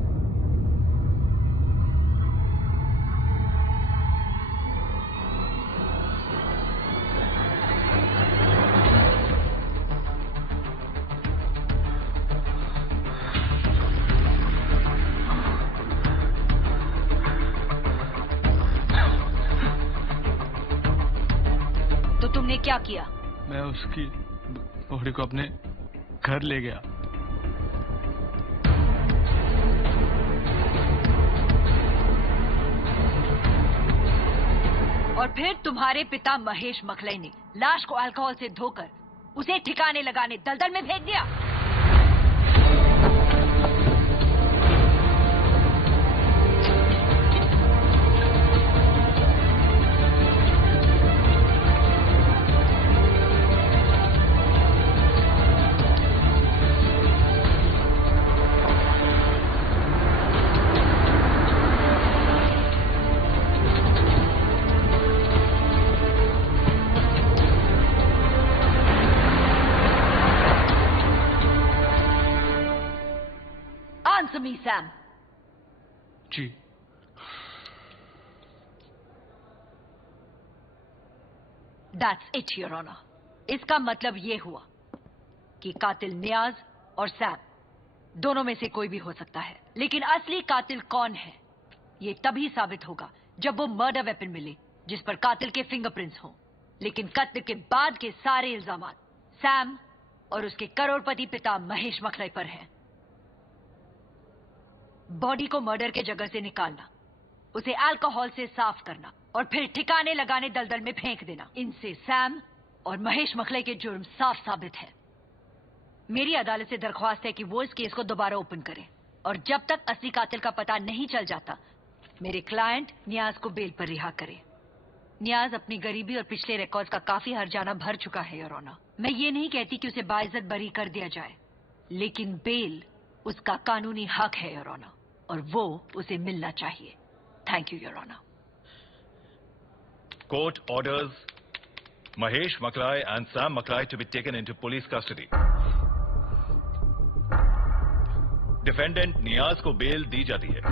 क्या किया? मैं उसकी बॉडी को अपने घर ले गया। और फिर तुम्हारे पिता महेश मखलई ने लाश को अल्कोहल से धोकर उसे ठिकाने लगाने दलदल में फेंक दिया। Sam. Ji. That's it, Your Honor. इसका मतलब ये हुआ कि कातिल नियाज और सैम दोनों में से कोई भी हो सकता है, लेकिन असली कातिल कौन है ये तभी साबित होगा जब वो मर्डर वेपन मिले जिस पर कातिल के फिंगरप्रिंट्स हों। लेकिन कत्ल के बाद के सारे इल्जामात सैम और उसके करोड़पति पिता महेश मखलई पर हैं। बॉडी को मर्डर के जगह से निकालना, उसे अल्कोहल से साफ करना और फिर ठिकाने लगाने दलदल में फेंक देना, इनसे सैम और महेश मखलई के जुर्म साफ साबित है। मेरी अदालत से दरख्वास्त है कि वो इस केस को दोबारा ओपन करें और जब तक असली कातिल का पता नहीं चल जाता मेरे क्लाइंट नियाज को बेल पर रिहा करें। नियाज अपनी गरीबी और पिछले रिकॉर्ड्स का काफी हर्जाना भर चुका है योर ऑनर। मैं ये नहीं कहती कि उसे बाइज्जत बरी कर दिया जाए, लेकिन बेल उसका कानूनी हक है योर ऑनर, और वो उसे मिलना चाहिए। Thank you your honour. Court orders Mahesh Maklai and Sam Maklai to be taken into police custody. Defendant नियाज को बेल दी जाती है।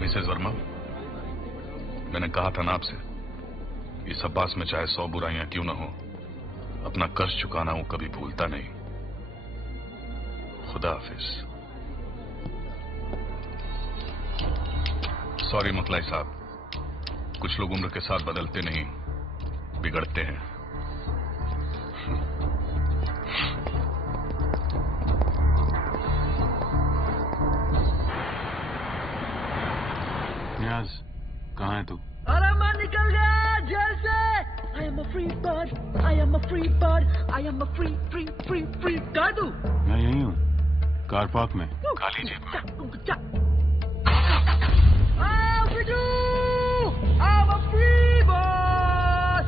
मिसेस वर्मा, मैंने कहा था ना आपसे, इस अब्बास में चाहे 100 बुराइयां क्यों ना हो, अपना कर्ज चुकाना वो कभी भूलता नहीं। खुदा हाफिज। सॉरी मकलाई साहब, कुछ लोग उम्र के साथ बदलते नहीं, बिगड़ते हैं। नियाज, कहाँ है तू? अरे मैं निकल गया जेल से। I am a free bird, I am a free bird, I am a free। कहाँ है तू? मैं यहीं हूँ, कार पार्क में, काली जीप में। I'm a free bird।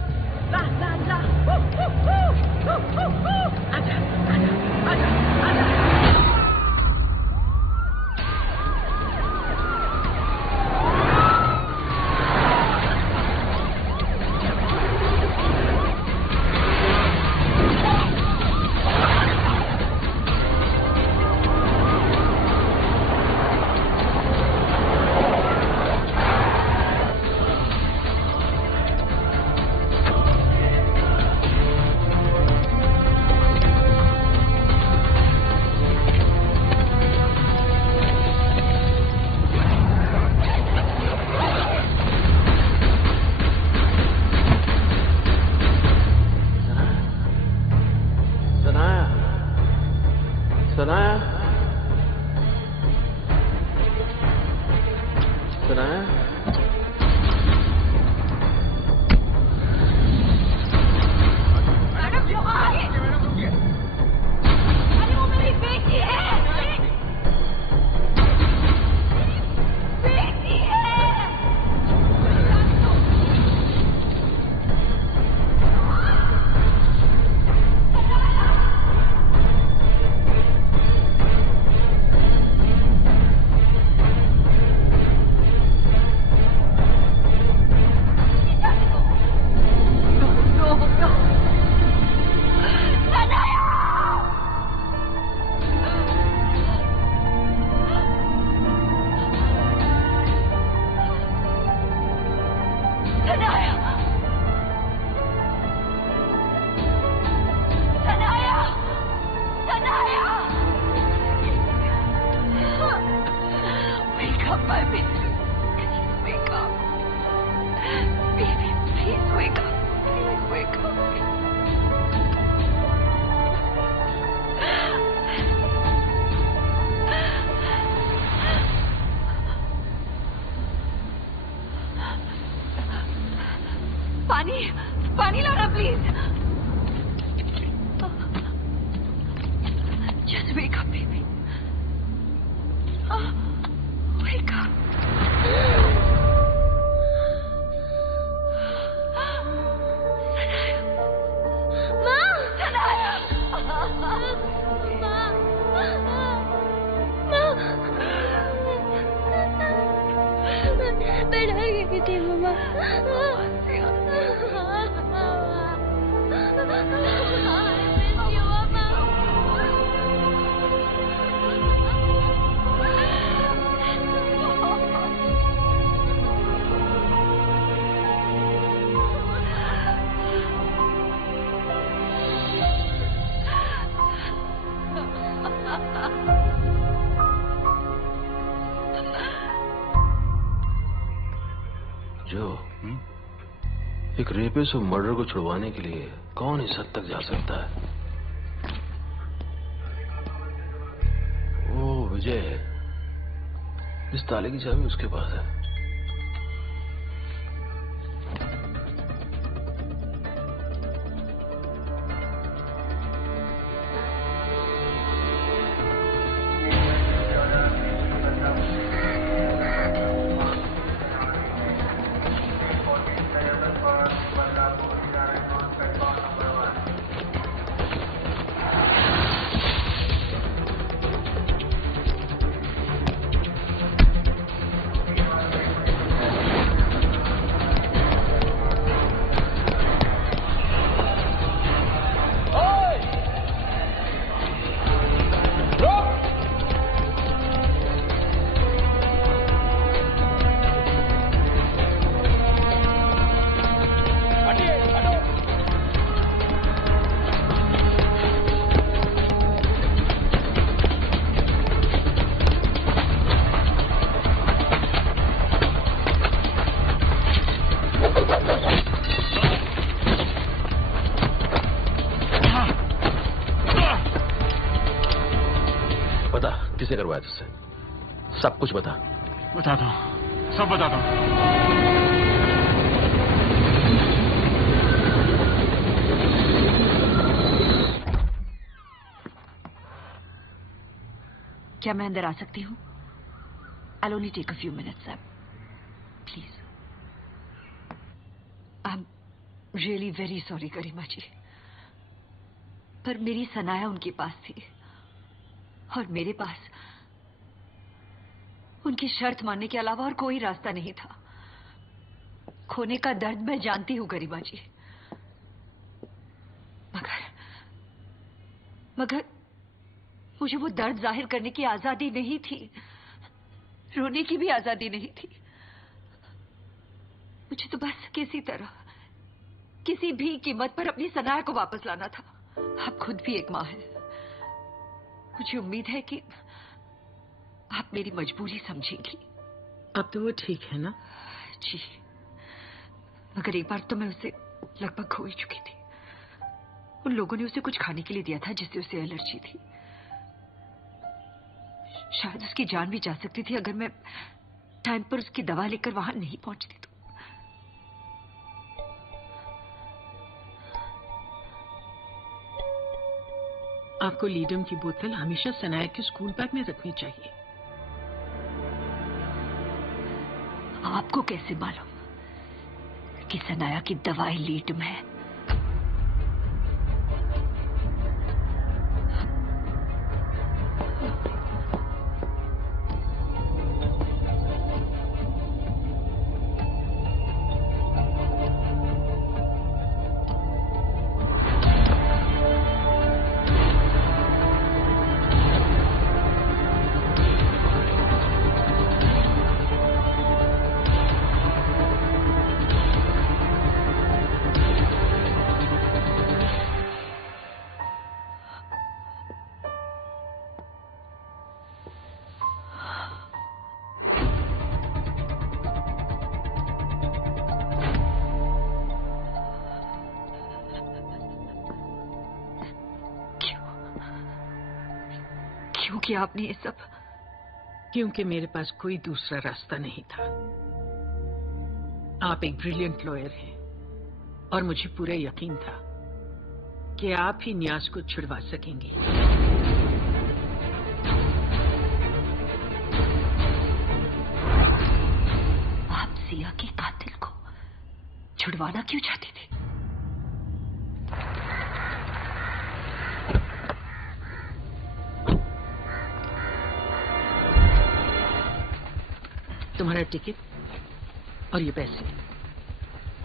ला ला ला, आजा आजा आजा आजा। पानी लाना please. Just wake up, baby. Wake up. मैं डर गई थी मम्मा। जो एक रेपिस्ट और मर्डर को छुड़वाने के लिए कौन इस हद तक जा सकता है? ओ विजय, इस ताले की चाबी उसके पास है। किसने करवाया तुझसे? सब कुछ बता। बताता हूँ, सब बताता हूँ। क्या मैं अंदर आ सकती हूँ? I'll only take a few minutes, sir. Please. I'm really very sorry, गरिमा जी। पर मेरी सनाया उनके पास थी और मेरे पास उनकी शर्त मानने के अलावा और कोई रास्ता नहीं था। खोने का दर्द मैं जानती हूँ गरिमा जी, मगर मुझे वो दर्द जाहिर करने की आजादी नहीं थी, रोने की भी आजादी नहीं थी। मुझे तो बस किसी तरह, किसी भी कीमत पर अपनी सनाया को वापस लाना था। आप खुद भी एक मां हैं। मुझे उम्मीद है कि आप मेरी मजबूरी समझेंगी। अब तो वो ठीक है ना? जी, मगर एक बार तो मैं उसे लगभग खो ही चुकी थी। उन लोगों ने उसे कुछ खाने के लिए दिया था जिससे उसे एलर्जी थी। शायद उसकी जान भी जा सकती थी अगर मैं टाइम पर उसकी दवा लेकर वहां नहीं पहुंचती तो। आपको लीडम की बोतल हमेशा सनाया के स्कूल बैग में रखनी चाहिए। आपको कैसे मालूम कि सनाया की दवाई लीडम है? किया आपने ये सब? क्योंकि मेरे पास कोई दूसरा रास्ता नहीं था। आप एक ब्रिलियंट लॉयर हैं और मुझे पूरा यकीन था कि आप ही न्यास को छुड़वा सकेंगी। आप सिया के कातिल को छुड़वाना क्यों चाहती थी? तुम्हारा टिकट और ये पैसे।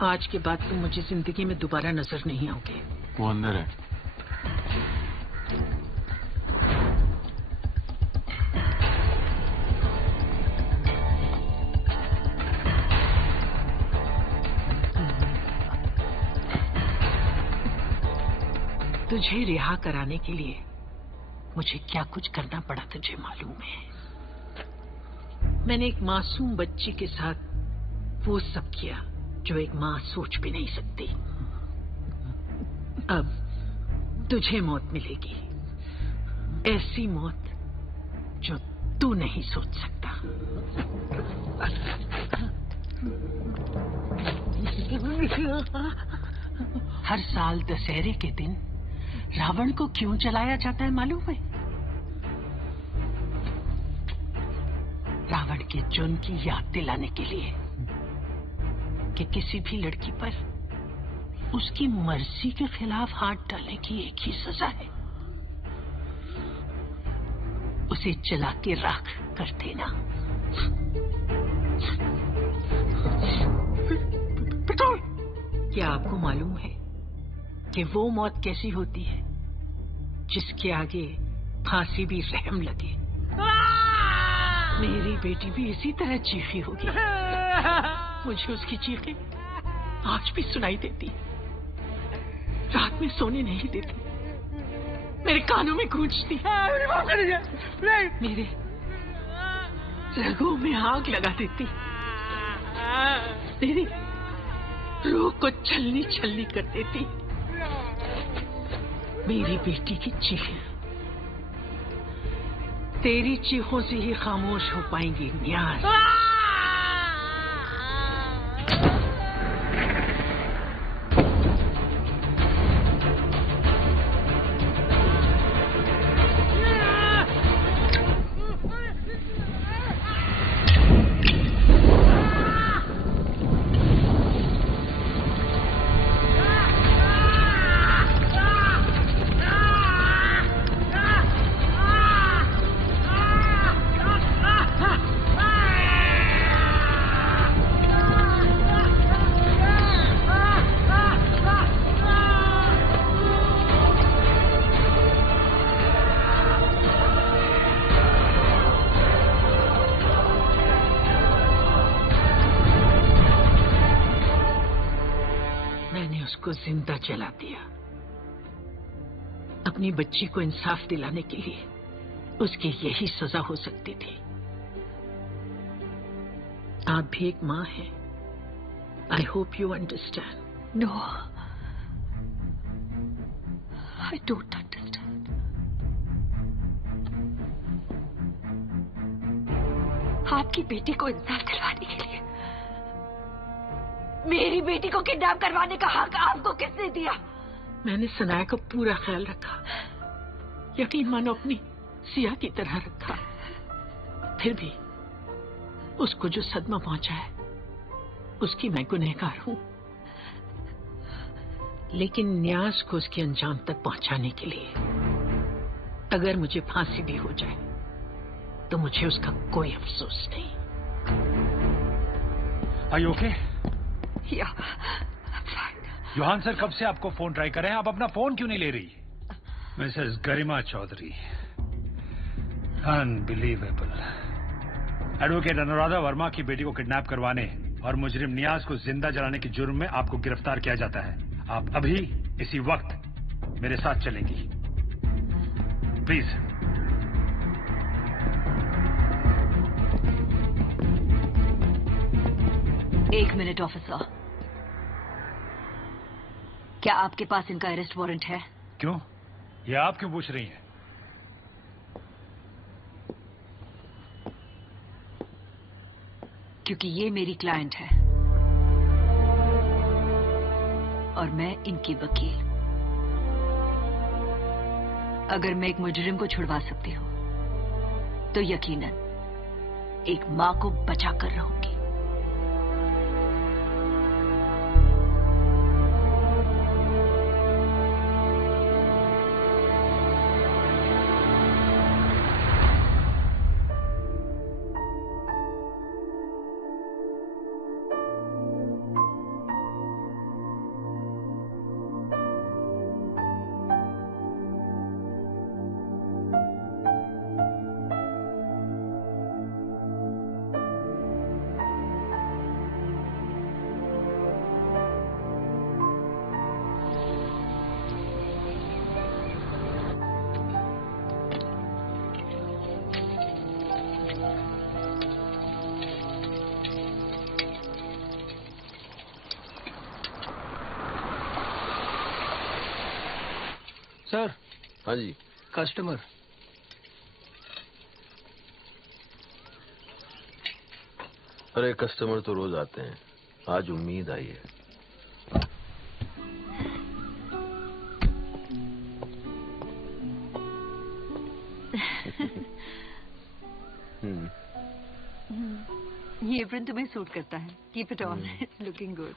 आज के बाद तुम मुझे जिंदगी में दोबारा नजर नहीं आओगे। वो अंदर है। तुझे रिहा कराने के लिए मुझे क्या कुछ करना पड़ा तुझे मालूम है? मैंने एक मासूम बच्ची के साथ वो सब किया जो एक मां सोच भी नहीं सकती। अब तुझे मौत मिलेगी, ऐसी मौत जो तू नहीं सोच सकता। हर साल दशहरे के दिन रावण को क्यों जलाया जाता है मालूम है? रावण के जुर्म की याद दिलाने के लिए कि किसी भी लड़की पर उसकी मर्जी के खिलाफ हाथ डालने की एक ही सजा है, उसे जला के राख कर देना। क्या आपको मालूम है कि वो मौत कैसी होती है जिसके आगे फांसी भी रहम लगे? मेरी बेटी भी इसी तरह चीखी होगी। मुझे उसकी चीखें आज भी सुनाई देती, रात में सोने नहीं देती, मेरे कानों में गूंजती, मेरे रगों में आग लगा देती, मेरी रूह को छलनी छलनी कर देती। मेरी बेटी की चीखें तेरी चीखों से ही खामोश हो पाएंगी न्यास। उसको जिंदा जला दिया। अपनी बच्ची को इंसाफ दिलाने के लिए उसकी यही सजा हो सकती थी। आप भी एक मां हैं। I hope you understand. No, I don't understand. आपकी बेटी को इंसाफ दिलवाने के लिए मेरी बेटी को किडनैप करवाने का हक आपको किसने दिया? मैंने सनाया का पूरा ख्याल रखा, यकीन मानो अपनी सिया की तरह रखा। फिर भी उसको जो सदमा पहुंचा है उसकी मैं गुनहगार हूं। लेकिन न्यास को उसके अंजाम तक पहुंचाने के लिए अगर मुझे फांसी भी हो जाए तो मुझे उसका कोई अफसोस नहीं। Are you okay? Yeah, Yohan sir कब से आपको फोन ट्राई कर रहे हैं, आप अपना फोन क्यों नहीं ले रही? मिसेस गरिमा चौधरी, अनबिलीवेबल। एडवोकेट अनुराधा वर्मा की बेटी को किडनैप करवाने और मुजरिम नियाज को जिंदा जलाने के जुर्म में आपको गिरफ्तार किया जाता है। आप अभी इसी वक्त मेरे साथ चलेंगी, प्लीज। एक मिनट ऑफिसर, क्या आपके पास इनका अरेस्ट वारंट है? क्यों? ये आप क्यों पूछ रही हैं? क्योंकि ये मेरी क्लाइंट है और मैं इनकी वकील। अगर मैं एक मुजरिम को छुड़वा सकती हूं तो यकीनन एक मां को बचा कर रहूंगी। सर। हाँ जी। कस्टमर। अरे कस्टमर तो रोज आते हैं, आज उम्मीद आई है। ये एप्रन तुम्हें सूट करता है। Keep it on, it's looking good.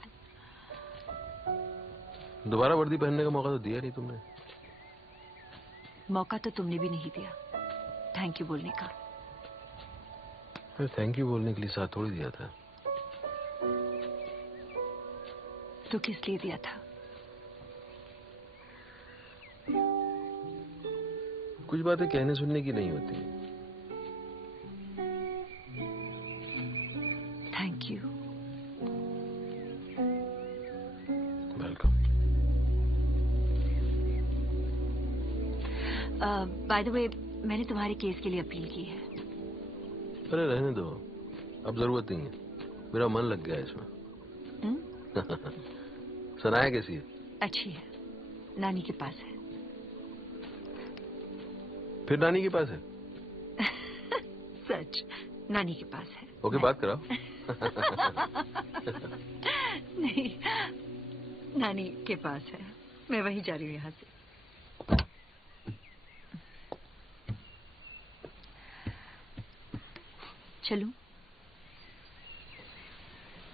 दोबारा वर्दी पहनने का मौका तो दिया नहीं तुमने। मौका तो तुमने भी नहीं दिया थैंक यू बोलने का। थैंक यू बोलने के लिए साथ थोड़ी दिया था। तो किस लिए दिया था? कुछ बातें कहने सुनने की नहीं होती। Thank you. Welcome. By the way, मैंने तुम्हारे केस के लिए अपील की है। अरे रहने दो, अब जरूरत नहीं है, मेरा मन लग गया इसमें। सनाया कैसी है? अच्छी है, नानी के पास है। फिर नानी के पास है? सच नानी के पास है। ओके, बात कराओ। नहीं, नानी के पास है, मैं वही जा रही हूँ यहाँ से। चलूं?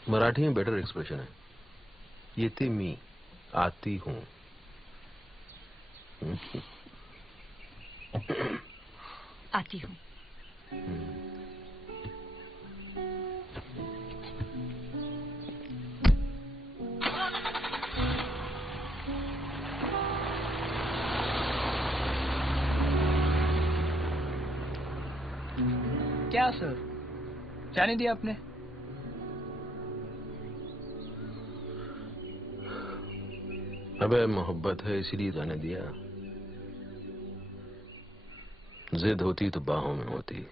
मराठी में बेटर एक्सप्रेशन है, येते मी आती हूँ। आती हूँ। क्या सर, जाने दिया आपने? अबे मोहब्बत है इसीलिए जाने दिया। जिद होती तो बाहों में होती।